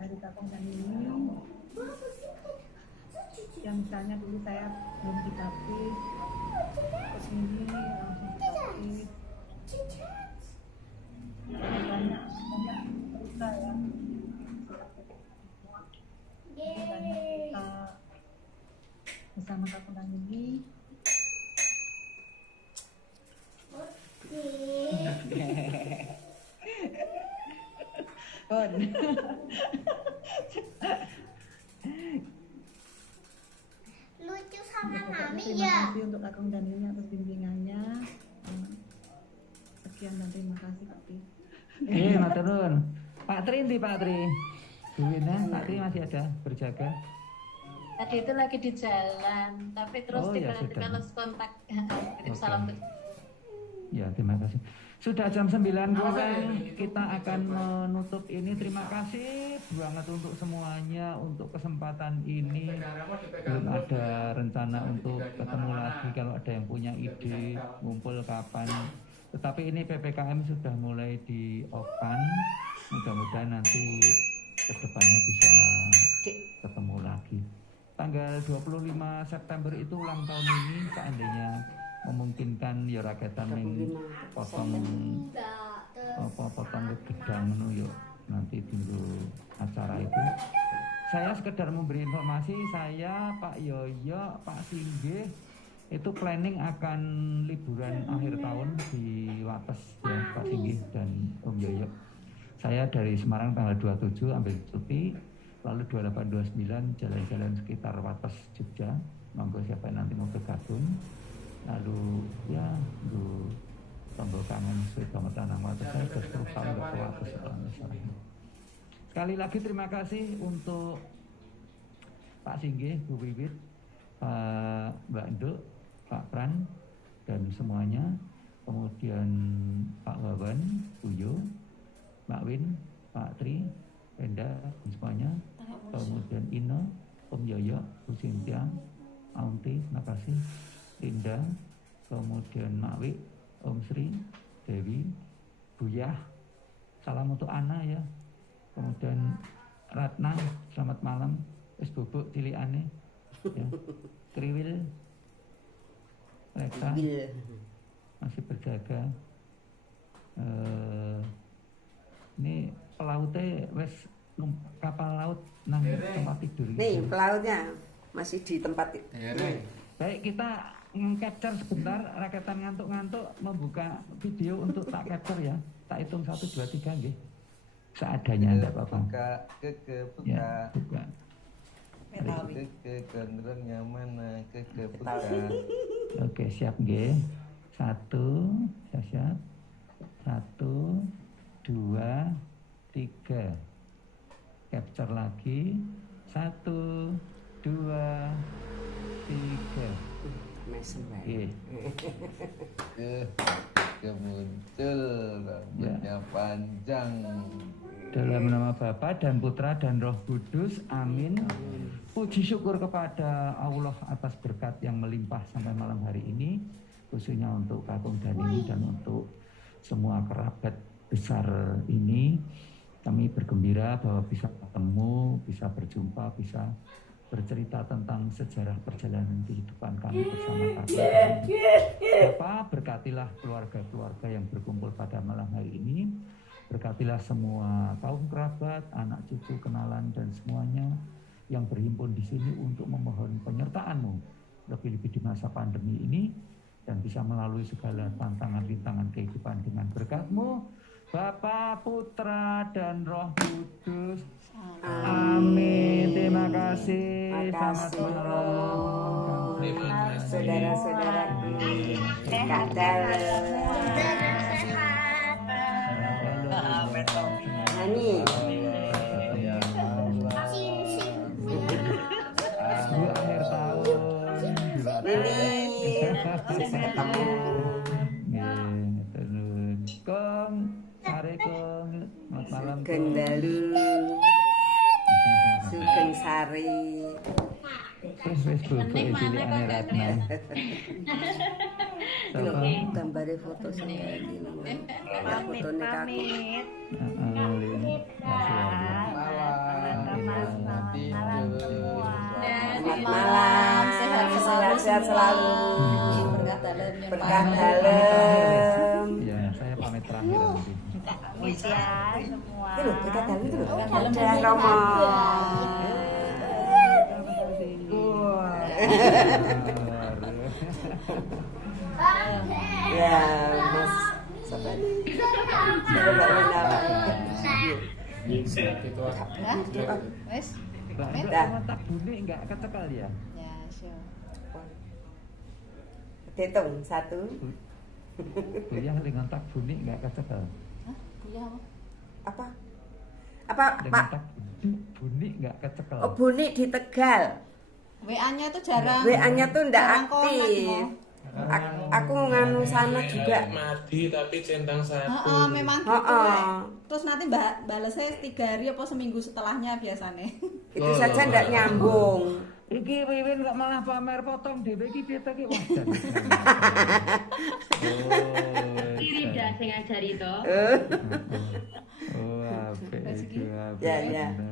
dari Kakung dan ini yang misalnya dulu saya belum dikasih, kesini langsung dikasih. Banyak cerita ya. Banyak cerita bersama Kakung dan ini. Lucu sama Mami Terima ya. kasih untuk Kakung dan ini atas bimbingannya. Sekian dan terima kasih Iya, matur nuwun. Pak Tri ndi Pak Tri? Bu Wina, Pak Tri masih ada berjaga? Tadi itu lagi di jalan, tapi terus Oh, ya, tiba-tiba sudah. los kontak. Kirim salam terus. Ya, terima kasih. Sudah jam 9 kurang, kita akan menutup ini. Terima kasih banget untuk semuanya, untuk kesempatan ini. Belum ada rencana untuk ketemu lagi, kalau ada yang punya ide, ngumpul kapan. Tetapi ini PPKM sudah mulai di-off-kan. Mudah-mudahan nanti kedepannya bisa ketemu lagi. Tanggal 25 September itu ulang tahun ini, seandainya memungkinkan ya rakyatan yang potong gedang ngono yo nanti tunggu acara itu. Saya sekedar memberi informasi, saya Pak Yoyo, Pak Singgih itu planning akan liburan akhir tahun di Wates ya Pak Singgih dan Om Yoyo. Saya dari Semarang tanggal 27 ambil cuti, lalu 28 29 jalan-jalan sekitar Wates Jogja. Monggo siapa yang nanti mau bergabung. Lalu ya lu tombol kangen sudah banget anak Wates, saya sudah 10 tahun nggak ke Wates. Sekali lagi terima kasih untuk Pak Singgih, Bu Wiwit, Mbak Nduk, Pak Pran dan semuanya, kemudian Pak Wawan, Buyo, Mbak Win, Pak Tri, Enda dan semuanya, kemudian Ino, Om Yoyo, Bu Sintia, Aunti, terima kasih. Linda, kemudian Makwi, Om Sri, Dewi, Buyah, salam untuk Ana ya, kemudian Ratna, selamat malam, wis bubuk cilikane, ya. Kriwil, Reksa, masih berjaga. Ini pelautnya wis kapal laut nang tempat tidur. Nih pelautnya masih di tempat itu. Baik, kita capture sebentar, rakyatan ngantuk-ngantuk membuka video untuk tak capture ya. Tak hitung 1, 2, 3 nggih. Seadanya enggak apa-apa. Buka. Ya, buka. Gondrongnya mana? Buka. Oke, siap nggih. 1, siap. 1, 2, 3. Capture lagi. 1, 2, 3. Muncul rambutnya panjang. Dalam nama Bapa dan Putra dan Roh Kudus, amin. Puji syukur kepada Allah atas berkat yang melimpah sampai malam hari ini, khususnya untuk Kakung Danini dan untuk semua kerabat besar ini. Kami bergembira bahwa bisa ketemu, bisa berjumpa, bisa bercerita tentang sejarah perjalanan kehidupan kami bersama kakak. Bapak, berkatilah keluarga-keluarga yang berkumpul pada malam hari ini. Berkatilah semua kaum kerabat, anak cucu, kenalan dan semuanya yang berhimpun di sini untuk memohon penyertaan-Mu lebih-lebih di masa pandemi ini dan bisa melalui segala tantangan-rintangan kehidupan dengan berkat-Mu, Bapa, Putra dan Roh Kudus. Amin. Terima kasih. Selamat malam. Saudara-saudaraku, dekat dalam. Nani. Bu akhir tahun. Ini ketemu. Kong, sare kong. Selamat malam. Gendalu. Sugeng Sari. Wis bubuk cilikane Ratna. Gambare foto sing kayak gini. Fotone Pamit. Selamat malam, sehat selalu. Berkah dalam. Ya, saya pamit terakhir nanti. Semua. Itu loh, berkah dalam itu loh. Dalam Romo. Ya, Mas Sabani. Wes. Kontak bunyi enggak kecekal ya? Ya, sure. Hitung 1. Buyah dengan tak bunyi enggak kecekal. Hah? Kuliah apa? Pak Buni nggak kecekel. Oh, Buni di Tegal. WA-nya tuh jarang. WA-nya tuh ndak jarang kontak, aktif. Mo. Aku nganu sana juga. Mati tapi centang satu. Memang gitu. Terus nanti balesnya 3 hari apa seminggu setelahnya biasanya. Itu saja ndak nyambung. Iki Wiwin kok malah pamer potong dhewe iki piye to ki wah. Kiri dah sing ngajari to. Oh, apik iki.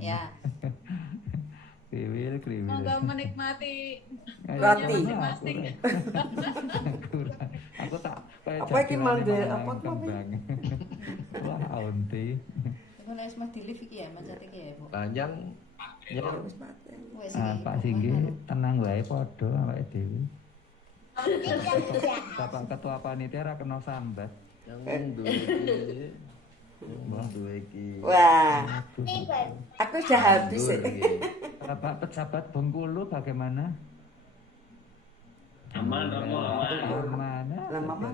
Ya. Kriwil. Semoga menikmati roti. masing-masing. Aku tak apa iki mandel apa kembang. Wah, onti. Iku nek mah di lift iki ya, macet iki ya, Bu. Panjang ya Wes Pak Singgi tenang wae padha awake dhewe. Bapak ketua panitia ra kena sambat. Wah, aku sudah habis. Bapak pejabat Bengkulu bagaimana? Aman, Aman.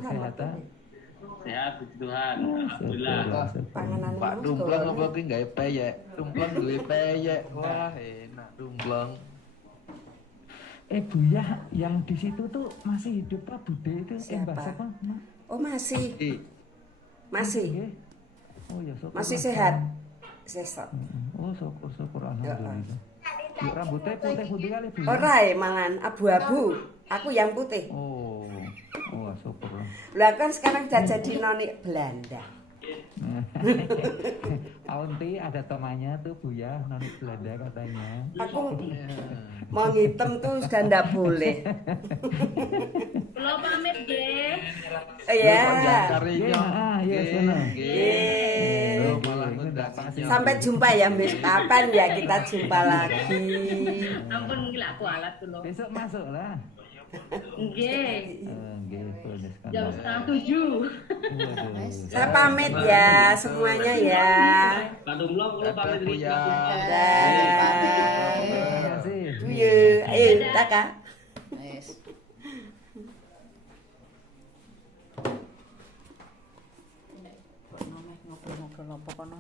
Kesehatan. Sehat puji Tuhan. Alhamdulillah. Pak Dumpleng apa ki gawe peyek? Dumpleng duwe peyek. Wah, enak Dumpleng. Buya yang di situ tuh masih hidup Pak Bude itu Siapa? Siapa? Oh, masih. Masih. Oh ya, syukur. Masih sehat. Sehat. Oh, syukur alhamdulillah. Rambutnya putih kali Bu. Ora malan abu-abu. Aku yang putih. Oh, syukur. Lah kan sekarang udah jadi noni Belanda. Aunty ada temannya tuh Buya noni Belanda katanya. Aku mau ngitem tuh sudah ndak boleh. Kula pamit nggih. Iya. Sampai jumpa ya Mbak. Kapan ya kita jumpa lagi? Ampun iki lak kualat kula. Besok masuk lah. Nggih. Nggih, Jam 6:30. Saya pamit ya semuanya ya. Pak Dumpleng kula pamit iki. Ayo, Taka. Wes. Ngobrol-ngobrol apa kono?